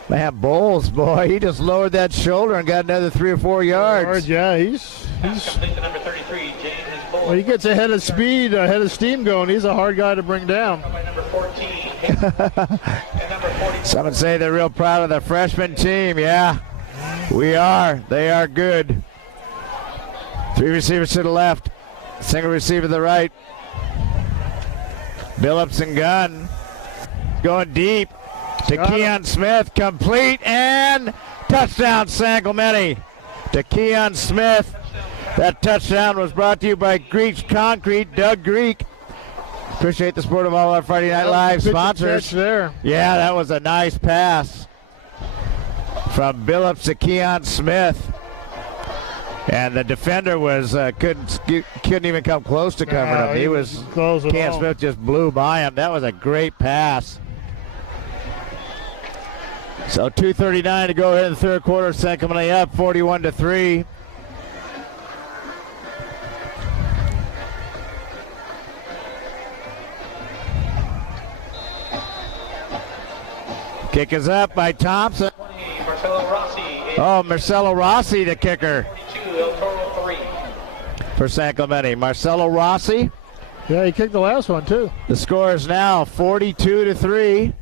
Man, Bowles, boy, he just lowered that shoulder and got another 3 or 4 yards. Yeah, he's Complete to number 33, James Bull. well, he gets ahead of speed, ahead of steam going. He's a hard guy to bring down. By number 14, and number 44. Some would say they're real proud of the freshman team. Yeah, we are. They are good. 3 receivers to the left, single receiver to the right. Billups and Gunn going deep to Keon Smith, complete, and touchdown San Clemente to Keon Smith. That touchdown was brought to you by Greek's Concrete, Doug Greek. Appreciate the support of all our Friday Night Live Pitch and sponsors. catch there. Yeah, that was a nice pass from Billups to Keon Smith. And the defender was couldn't even come close to covering him. He was close. Cam Smith just blew by him. That was a great pass. So 2:39 to go here in the third quarter. Sacramento up 41-3. Kick is up by Thompson. Oh, Marcelo Rossi, the kicker. For San Clemente. Marcelo Rossi. Yeah, he kicked the last one, too. The score is now 42-3.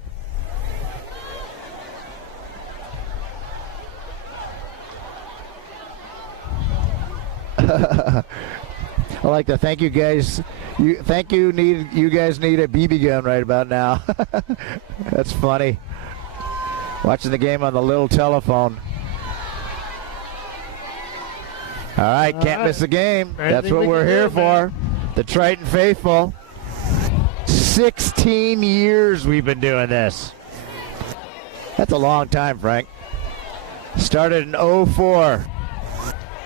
I like to thank you guys. You guys need a BB gun right about now. That's funny. Watching the game on the little telephone. All right, can't miss the game. That's what we're here for. The Triton faithful. 16 years we've been doing this. That's a long time, Frank. Started in 2004.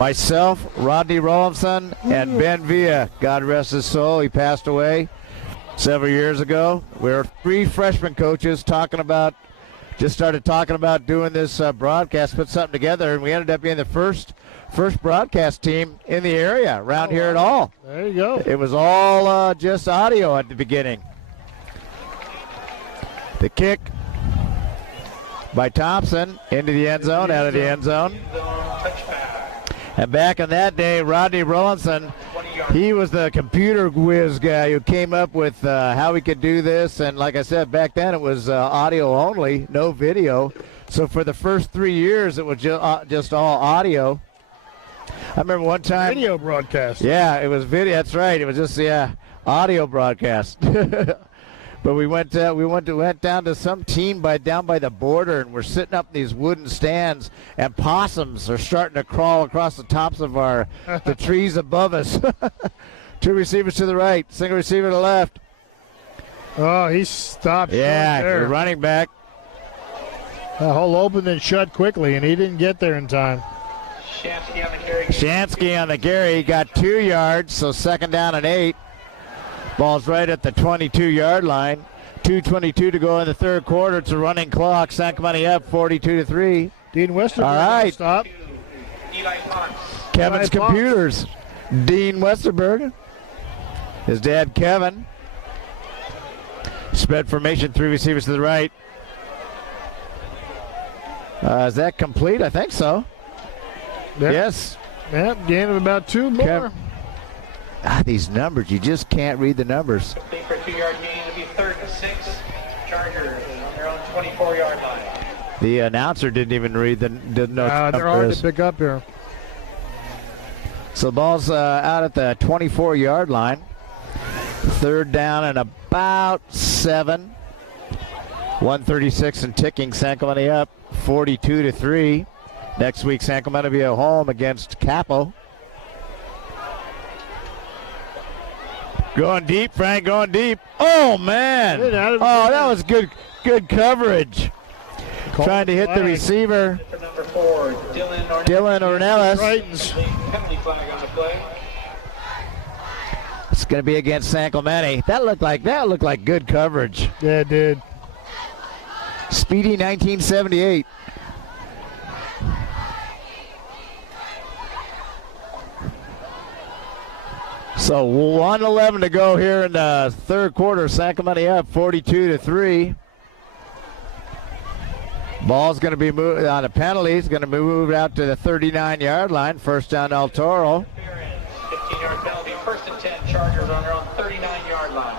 Myself, Rodney Rollinson, and Ben Villa. God rest his soul. He passed away several years ago. We were three freshman coaches just started talking about doing this broadcast, put something together, and we ended up being the first broadcast team in the area around here at all. There you go. It was all just audio at the beginning. The kick by Thompson into the end zone, out of the end zone. And back in that day, Rodney Rollinson, he was the computer whiz guy who came up with how we could do this. And like I said, back then it was audio only, no video. So for the first 3 years, it was just all audio. I remember one time. Video broadcast. Yeah, it was video. That's right. It was just audio broadcast. But we went down to some team down by the border, and we're sitting up in these wooden stands, and possums are starting to crawl across the tops of the trees above us. Two receivers to the right, single receiver to the left. Oh, he stopped. Yeah, there. the running back. The hole opened and shut quickly, and he didn't get there in time. Shansky on the carry. He got 2 yards, so second down and 8. Ball's right at the 22-yard line. 2:22 to go in the third quarter. It's a running clock. San Clemente up 42-3. Dean Westerberg. All right. Stop. Kevin's Computers. Dean Westerberg. His dad, Kevin. Spread formation, 3 receivers to the right. Is that complete? I think so. Yep. Yes. Yep, gain of about 2 more. These numbers, you just can't read the numbers. For a 2-yard gain, it'll be 3rd and 6. Chargers on their own 24-yard line. The announcer didn't even read didn't know. They're hard to pick up here. So the ball's out at the 24-yard line. Third down and about 7. 1:36 and ticking. San Clemente up 42-3. Next week, San Clemente will be at home against Capo. Going deep, Frank, going deep. Oh, man. Oh, that was good coverage. Trying to hit the receiver. Number 4, Dylan Ornelas. Penalty flag on the play. It's going to be against San Clemente. That looked like good coverage. Yeah, it did. Speedy 1978. So 1:11 to go here in the third quarter. San Clemente up 42-3. Ball's going to be moved on a penalty. It's going to be moved out to the 39-yard line. First down, El Toro. 15-yard penalty. 1st and 10. Chargers on their own 39-yard line.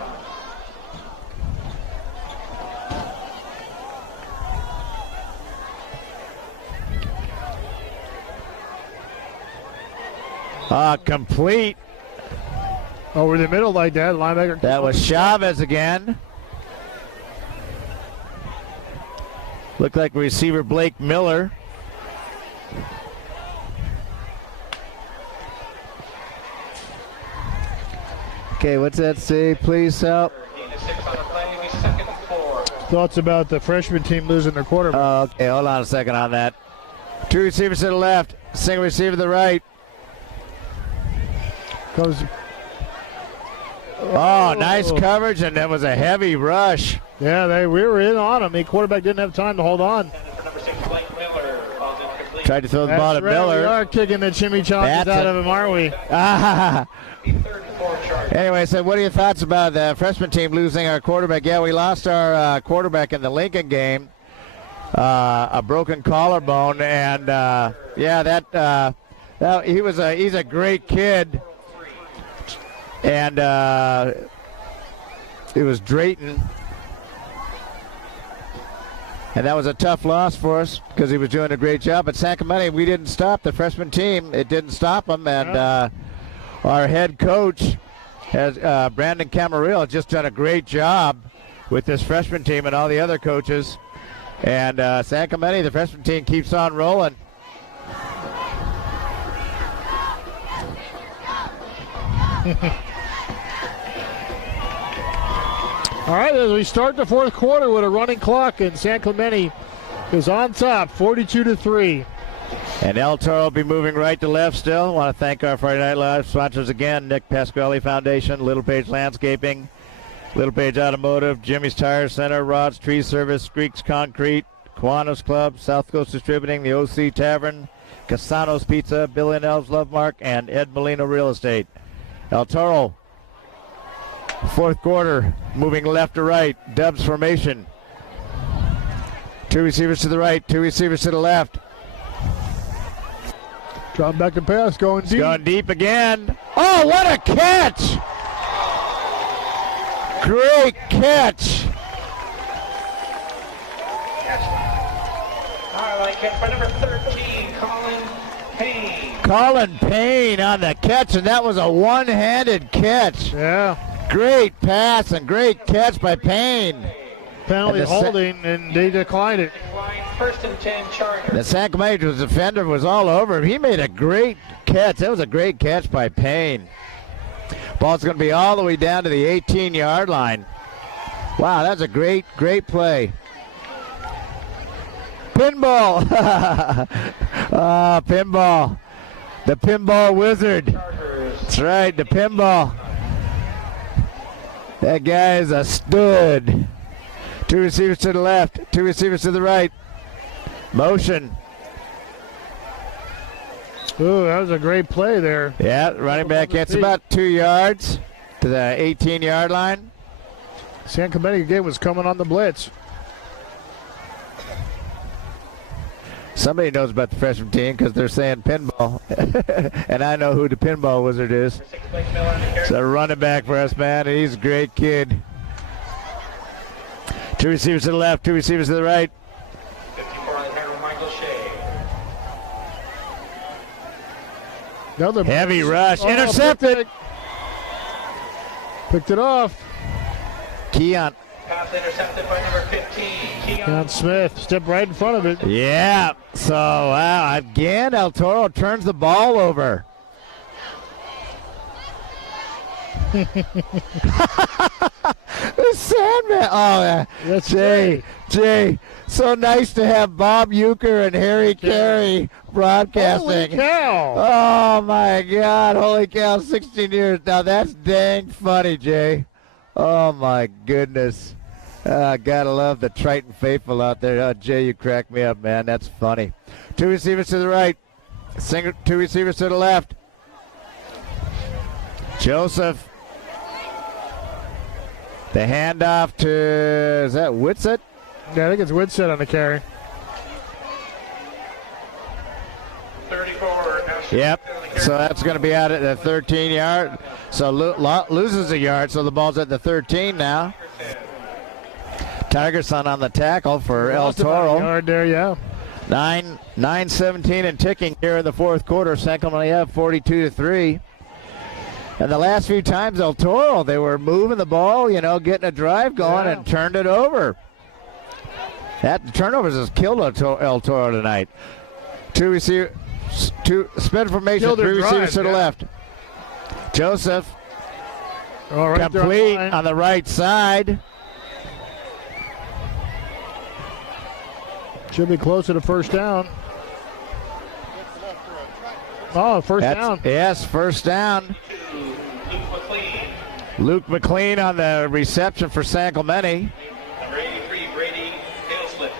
Complete. Over the middle like that, linebacker. That was Chavez again. Looked like receiver Blake Miller. Okay, what's that say? Please help. Thoughts about the freshman team losing their quarterback? Okay, hold on a second on that. 2 receivers to the left, single receiver to the right. Goes. Oh, nice coverage, and that was a heavy rush. Yeah, we were in on him. The quarterback didn't have time to hold on. Tried to throw the ball at Miller. We are kicking the chimichangas out of him, aren't we? Anyway, so what are your thoughts about the freshman team losing our quarterback? Yeah, we lost our quarterback in the Lincoln game, a broken collarbone, and he's a great kid, and it was Drayton. And that was a tough loss for us because he was doing a great job. But San Clemente, we didn't stop the freshman team. It didn't stop them. And our head coach, Brandon Camarillo, has just done a great job with this freshman team and all the other coaches. And San Clemente, the freshman team, keeps on rolling. All right, as we start the fourth quarter with a running clock, and San Clemente is on top, 42-3. And El Toro will be moving right to left still. I want to thank our Friday Night Live sponsors again, Nick Pasquale Foundation, Little Page Landscaping, Little Page Automotive, Jimmy's Tire Center, Rod's Tree Service, Greeks Concrete, Kiwanis Club, South Coast Distributing, the OC Tavern, Casano's Pizza, Billy and Elves Love Mark, and Ed Molino Real Estate. El Toro, fourth quarter, moving left to right, Dubs formation. Two receivers to the right, two receivers to the left. Drop back and pass, going deep. Going deep again. Oh, what a catch! Great catch. Catch by number 13, Colin Payne. Colin Payne on the catch, and that was a one-handed catch. Yeah. Great pass and great catch by Payne. Penalty holding, and they declined it. First and 10, Chargers. The San Clemente defender was all over him. He made a great catch. That was a great catch by Payne. Ball's going to be all the way down to the 18-yard line. Wow, that's a great, great play. Pinball. Pinball. The pinball wizard. That's right, the pinball. That guy is a stud. Two receivers to the left, two receivers to the right. Motion. Ooh, that was a great play there. Yeah, running back gets about 2 yards to the 18-yard line. San Clemente again was coming on the blitz. Somebody knows about the freshman team because they're saying pinball. And I know who the pinball wizard is. So running back for us, man. He's a great kid. Two receivers to the left, two receivers to the right. 54 on the header, Michael Shea. Another heavy rush. Intercepted. Picked it off. Keon. Pass intercepted by number 15, Keon Smith. Stepped right in front of it. Yeah. So, wow. Again, El Toro turns the ball over. The Sandman. Oh, yeah. That's Jay. So nice to have Bob Euchre and Harry Carey broadcasting. Holy cow. Oh, my God. Holy cow. 16 years. Now, that's dang funny, Jay. Oh, my goodness. Gotta love the Triton faithful out there. Oh, Jay, you crack me up, man. That's funny. Two receivers to the right. Two receivers to the left. Joseph. The handoff to, is that Whitsett? Yeah, I think it's Whitsett on the carry. 34. Yep. So that's going to be out at the 13-yard. So loses a yard, so the ball's at the 13 now. Tigerson on the tackle for El Toro. Yard there, yeah. 9:17 and ticking here in the fourth quarter. San Clemente have 42-3. And the last few times El Toro, they were moving the ball, getting a drive going and turned it over. That turnovers has killed El Toro tonight. Two receivers, spin formation, three receivers to the left. Joseph, complete on the right side. Should be closer to first down. Oh, first down. Yes, first down. Luke McLean on the reception for San Clemente. Number 83, Brady Haleslip.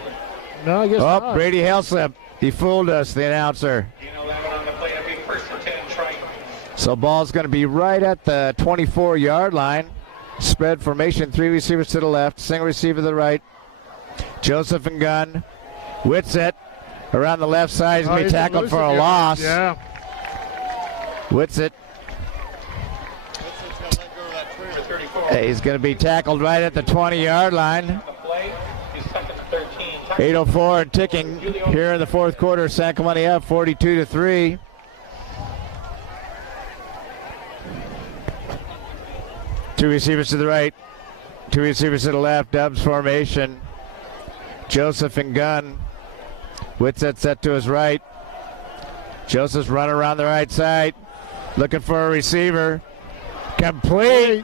No, I guess not. Brady Haleslip. He fooled us, the announcer. Dino Lavin on the play. That'll be first and 10, Triton. So ball's going to be right at the 24-yard line. Spread formation, 3 receivers to the left, single receiver to the right. Joseph and Gunn. Whitsitt around the left side. He's going to be tackled for a loss. Yeah. Whitsitt. He's going to be tackled right at the 20-yard line. 8:04 and ticking here in the fourth quarter. San Clemente up 42-3. Two receivers to the right, two receivers to the left. Dubs formation. Joseph and Gunn. Whitsitt set to his right. Joseph's running around the right side, looking for a receiver. Complete.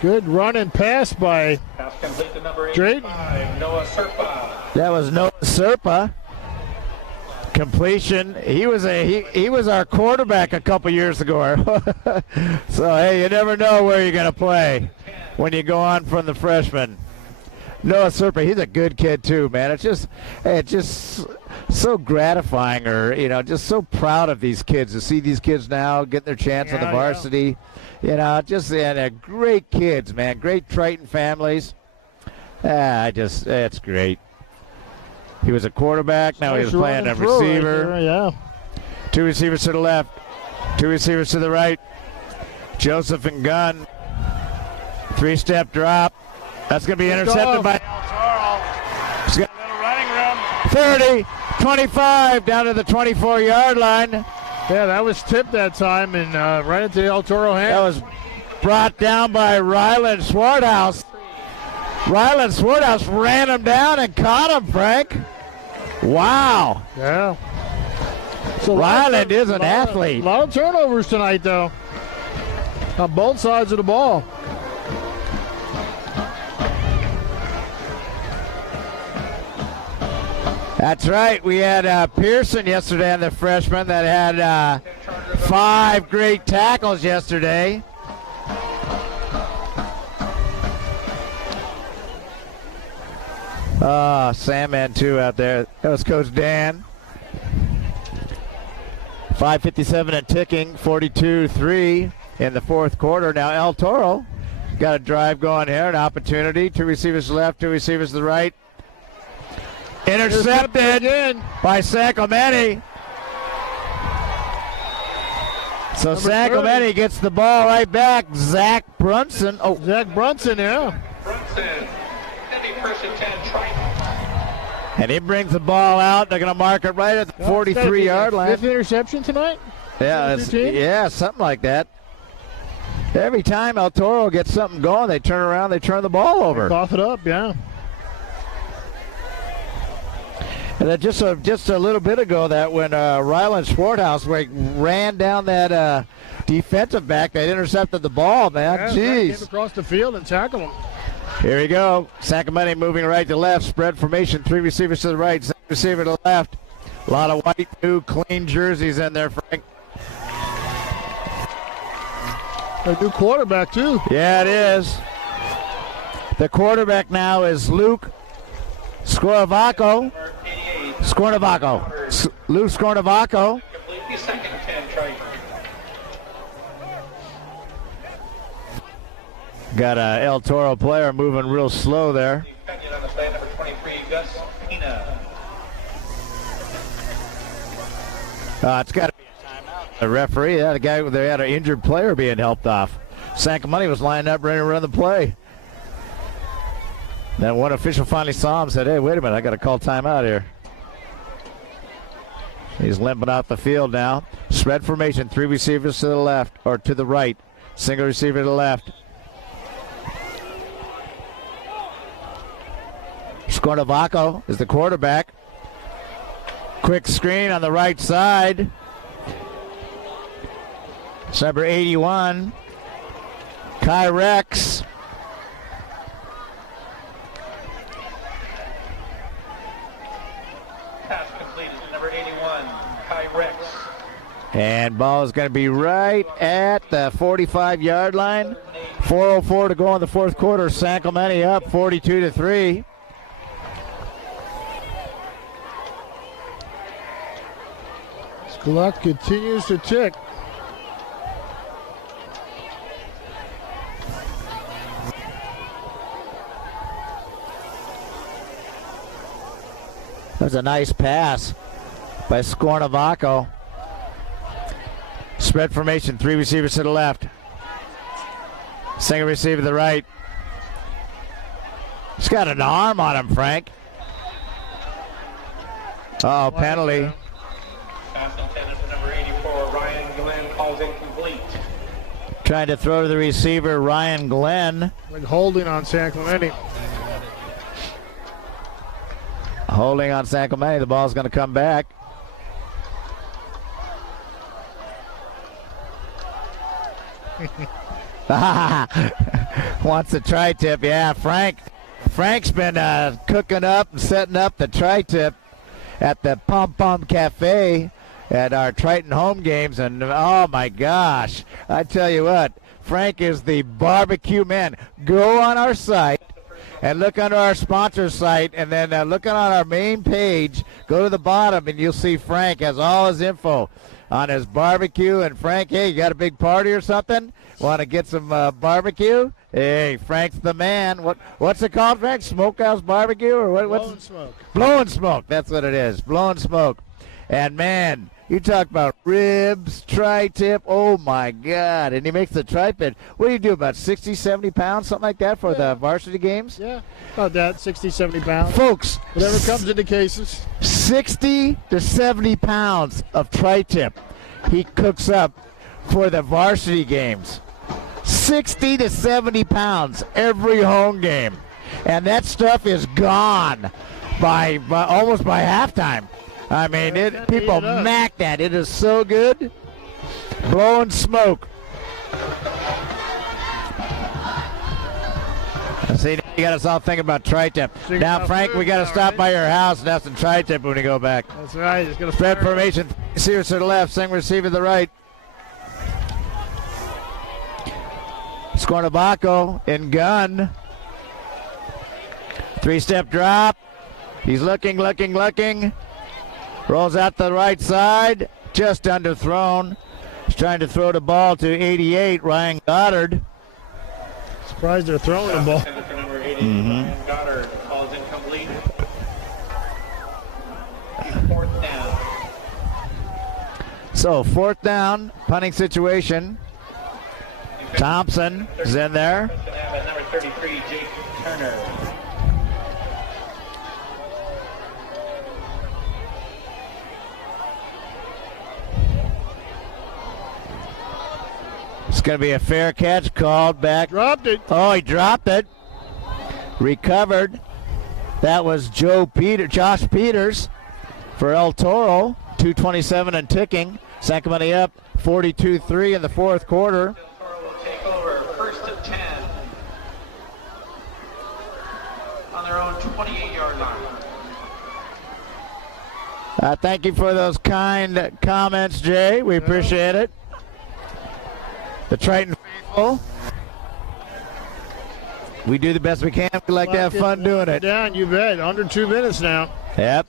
Good run and pass by Drayton. Noah Serpa. That was Noah Serpa. Completion. He was our quarterback a couple years ago. So hey, you never know where you're gonna play when you go on from the freshman. Noah Serpa, he's a good kid too, man. It's just so gratifying, or just so proud of these kids to see these kids now getting their chance on the varsity. Just great kids, man. Great Triton families. It's great. He was a quarterback. Now he's playing a receiver. Right there, yeah. Two receivers to the left. Two receivers to the right. Joseph and Gunn. Three-step drop. That's going to be intercepted by Toro. He's got a little running room. 30, 25, down to the 24-yard line. Yeah, that was tipped that time and right into the El Toro hand. That was brought down by Ryland Swarthouse. Ryland Swarthouse ran him down and caught him, Frank. Wow. Yeah. So Ryland is an athlete. A lot of turnovers tonight, though, on both sides of the ball. That's right. We had Pearson yesterday on the freshman that had 5 great tackles yesterday. Sandman too out there. That was Coach Dan. 5:57 and ticking, 42-3 in the fourth quarter. Now El Toro got a drive going here, an opportunity. 2 receivers to the left, 2 receivers to the right. Intercepted in by San Clemente. So San Clemente gets the ball right back. Zach Brunson. Oh, Zach Brunson, yeah. Brunson. First and 10, Triton. And he brings the ball out. They're going to mark it right at the 43-yard line. 5th interception tonight? Yeah, something like that. Every time El Toro gets something going, they turn around, they turn the ball over. Cough it up, yeah. And then just a little bit ago, that when Ryland Swarthouse ran down that defensive back, they intercepted the ball, man. Yeah, jeez. Came across the field and tackled him. Here we go. San Clemente moving right to left. Spread formation. 3 receivers to the right. 2 receiver to the left. A lot of white, new, clean jerseys in there, Frank. A new quarterback, too. Yeah, it is. The quarterback now is Luke Scornavaco. Luke Scornavaco. Completely second and 10, Triton. Got a El Toro player moving real slow there. On the play, number 23, Gus Pina. It's got to be a timeout. The referee, they had an injured player being helped off. San Clemente was lined up ready to run the play. Then one official finally saw him and said, hey, wait a minute, I got to call timeout here. He's limping off the field now. Spread formation, 3 receivers to the left, or to the right. Single receiver to the left. Scornavaco is the quarterback. Quick screen on the right side. It's number 81, Kai Rex. Pass completed to number 81, Kai Rex. And ball is going to be right at the 45-yard line. 4:04 to go in the fourth quarter. San Clemente up 42-3. Clock continues to tick. That was a nice pass by Scornavaco. Spread formation, 3 receivers to the left. Single receiver to the right. He's got an arm on him, Frank. Oh, penalty. Pass intended for number 84, Ryan Glenn, calls incomplete. Trying to throw to the receiver, Ryan Glenn. Like holding on San Clemente. Holding on San Clemente. The ball's going to come back. Wants a tri-tip. Yeah, Frank's been cooking up and setting up the tri-tip at the Pom Pom Cafe at our Triton home games. And, oh, my gosh. I tell you what, Frank is the barbecue man. Go on our site and look under our sponsor site, and then looking on our main page, go to the bottom, and you'll see Frank has all his info on his barbecue. And Frank, hey, you got a big party or something? Want to get some barbecue? Hey, Frank's the man. What's it called, Frank? Smokehouse barbecue or what? Blowing smoke. Blowing smoke. That's what it is. Blowing smoke. And man, you talk about ribs, tri-tip. Oh my God! And he makes the tri-tip. What do you do? About 60, 70 pounds, something like that, for the varsity games? Yeah, about that, 60, 70 pounds. Folks, whatever comes into cases. 60 to 70 pounds of tri-tip he cooks up for the varsity games. 60 to 70 pounds every home game. And that stuff is gone by almost by halftime. I mean, people mac that. It is so good. Blowing smoke. See, you got us all thinking about tri-tip. Now, Frank, we got to stop by your house and have some tri-tip when we go back. That's right. It's going to spread formation. Receivers to the left, single receiver to the right. Scornavaco in gun. 3-step drop. He's looking. Rolls out the right side. Just underthrown. He's trying to throw the ball to 88, Ryan Goddard. Surprised they're throwing the ball. Number 88, Ryan Goddard calls incomplete. 4th down. So 4th down, punting situation. Thompson is in there. Number 33, Jake Turner. It's going to be a fair catch called back. Dropped it. Oh, he dropped it. Recovered. That was Josh Peters for El Toro. 2:27 and ticking. San Clemente up 42-3 in the fourth quarter. Toro will take over 1st and 10 on their own 28-yard line. Thank you for those kind comments, Jay. We appreciate it. The Triton faithful. We do the best we can. We like to have fun doing it. Down, you bet. Under 2 minutes now. Yep.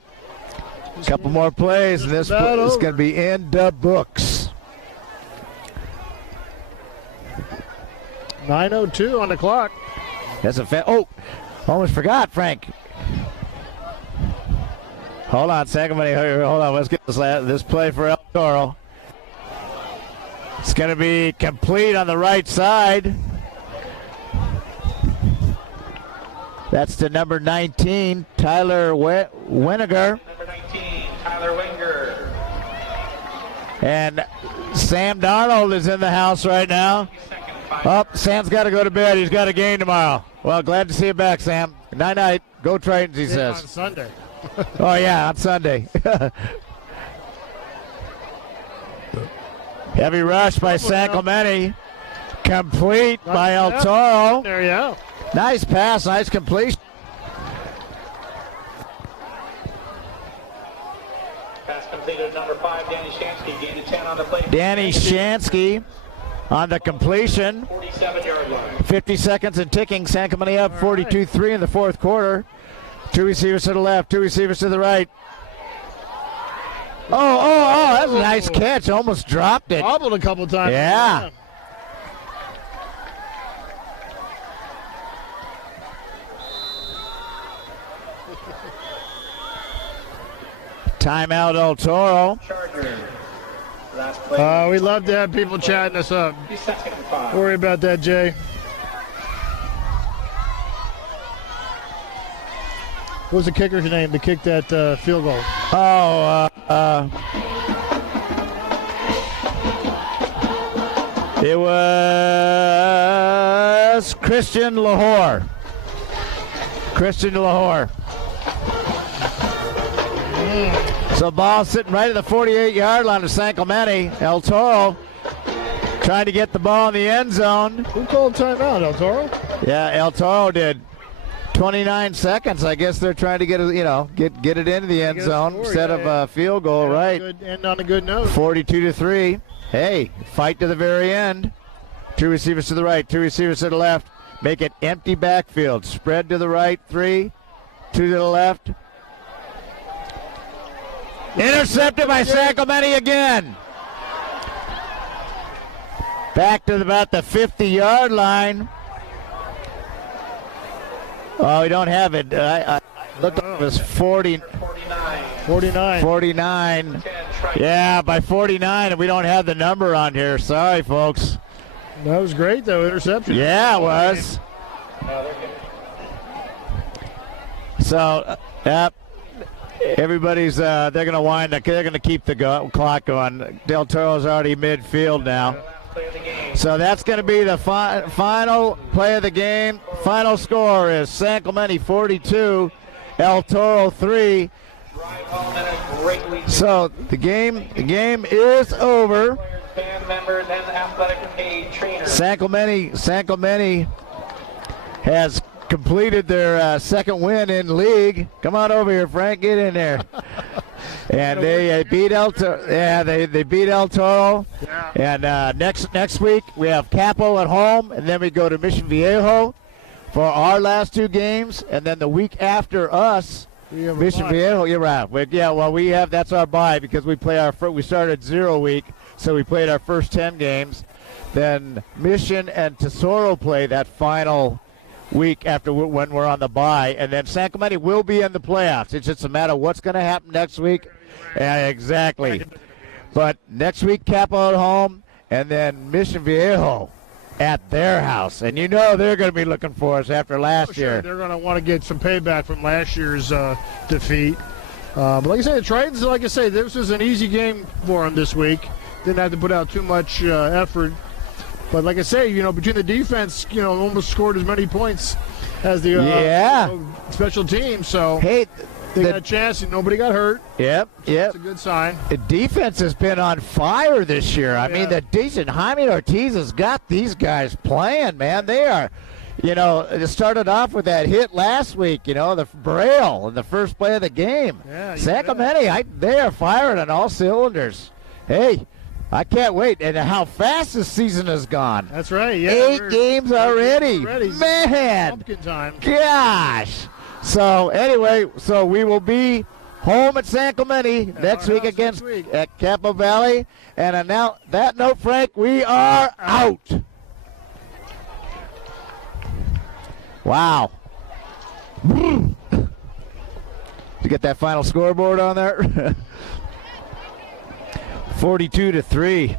A couple more plays, and this is going to be in the books. 9:02 on the clock. That's a almost forgot, Frank. Hold on, second. Hold on. Let's get this play for El Toro. It's going to be complete on the right side. That's to number 19, Tyler Winiger. Number 19, Tyler Winger. And Sam Darnold is in the house right now. Oh, Sam's got to go to bed. He's got a game tomorrow. Well, glad to see you back, Sam. Night-night. Go Tritons, he says. On Sunday. Oh, yeah, on Sunday. Heavy rush by San Clemente. Complete by El Toro. There you go. Nice pass, nice completion. Pass completed, number 5, Danny Shansky gained a 10 on the play. Danny Shansky on the completion. 47-yard line. 50 seconds and ticking. San Clemente up 42-3 in the fourth quarter. Two receivers to the left, two receivers to the right. Oh, that's a nice catch. Almost dropped it. Wobbled a couple times. Yeah. Timeout, El Toro. Charger. Last play. We love to have people chatting us up. 2nd and 5. Don't worry about that, Jay. What was the kicker's name to kick that field goal? It was Christian Lahore. So ball sitting right at the 48-yard line of San Clemente. El Toro trying to get the ball in the end zone. Who called timeout, El Toro? Yeah, El Toro did. 29 seconds. I guess they're trying to get it into the end zone instead of a field goal, right? End on a good note. 42-3. Hey, fight to the very end. Two receivers to the right, two receivers to the left. Make it empty backfield. Spread to the right, 3. 2 to the left. Intercepted by San Clemente again. Back to about the 50-yard line. Oh, we don't have it. I looked like it was 49. 49. Yeah, by 49, and we don't have the number on here. Sorry, folks. That was great, though, interception. Yeah, it was. So, everybody's they're going to wind up. They're going to keep the clock going. Del Toro's already midfield now. So that's going to be the final play of the game. Final score is San Clemente 42, El Toro 3. So the game is over. San Clemente has completed their second win in league. Come on over here, Frank. Get in there. And they beat El Toro. Yeah, they beat El Toro. And next week we have Capo at home, and then we go to Mission Viejo for our last 2 games, and then the week after us, Mission Viejo. You're right. That's our bye because we started 0 week, so we played our first 10 games. Then Mission and Tesoro play that final week after when we're on the bye, and then San Clemente will be in the playoffs. It's just a matter of what's going to happen next week. Yeah, exactly. But next week, Capo at home, and then Mission Viejo at their house. And they're going to be looking for us after last year. They're going to want to get some payback from last year's defeat. But like I say, the Tritons, this was an easy game for them this week. Didn't have to put out too much effort. But like I say, between the defense, almost scored as many points as the special team. So hey, they got a chance and nobody got hurt. Yep. That's a good sign. The defense has been on fire this year. I mean, Jaime Ortiz has got these guys playing, man. They are, it started off with that hit last week, the Braille in the first play of the game. Yeah, San Clemente, they are firing on all cylinders. Hey, I can't wait. And how fast this season has gone. That's right. Yeah, 8 games already. Man. Pumpkin time. Gosh. So, anyway, we will be home at San Clemente next week against at Capo Valley. And on that note, Frank, we are out. Wow. Did you get that final scoreboard on there? 42-3.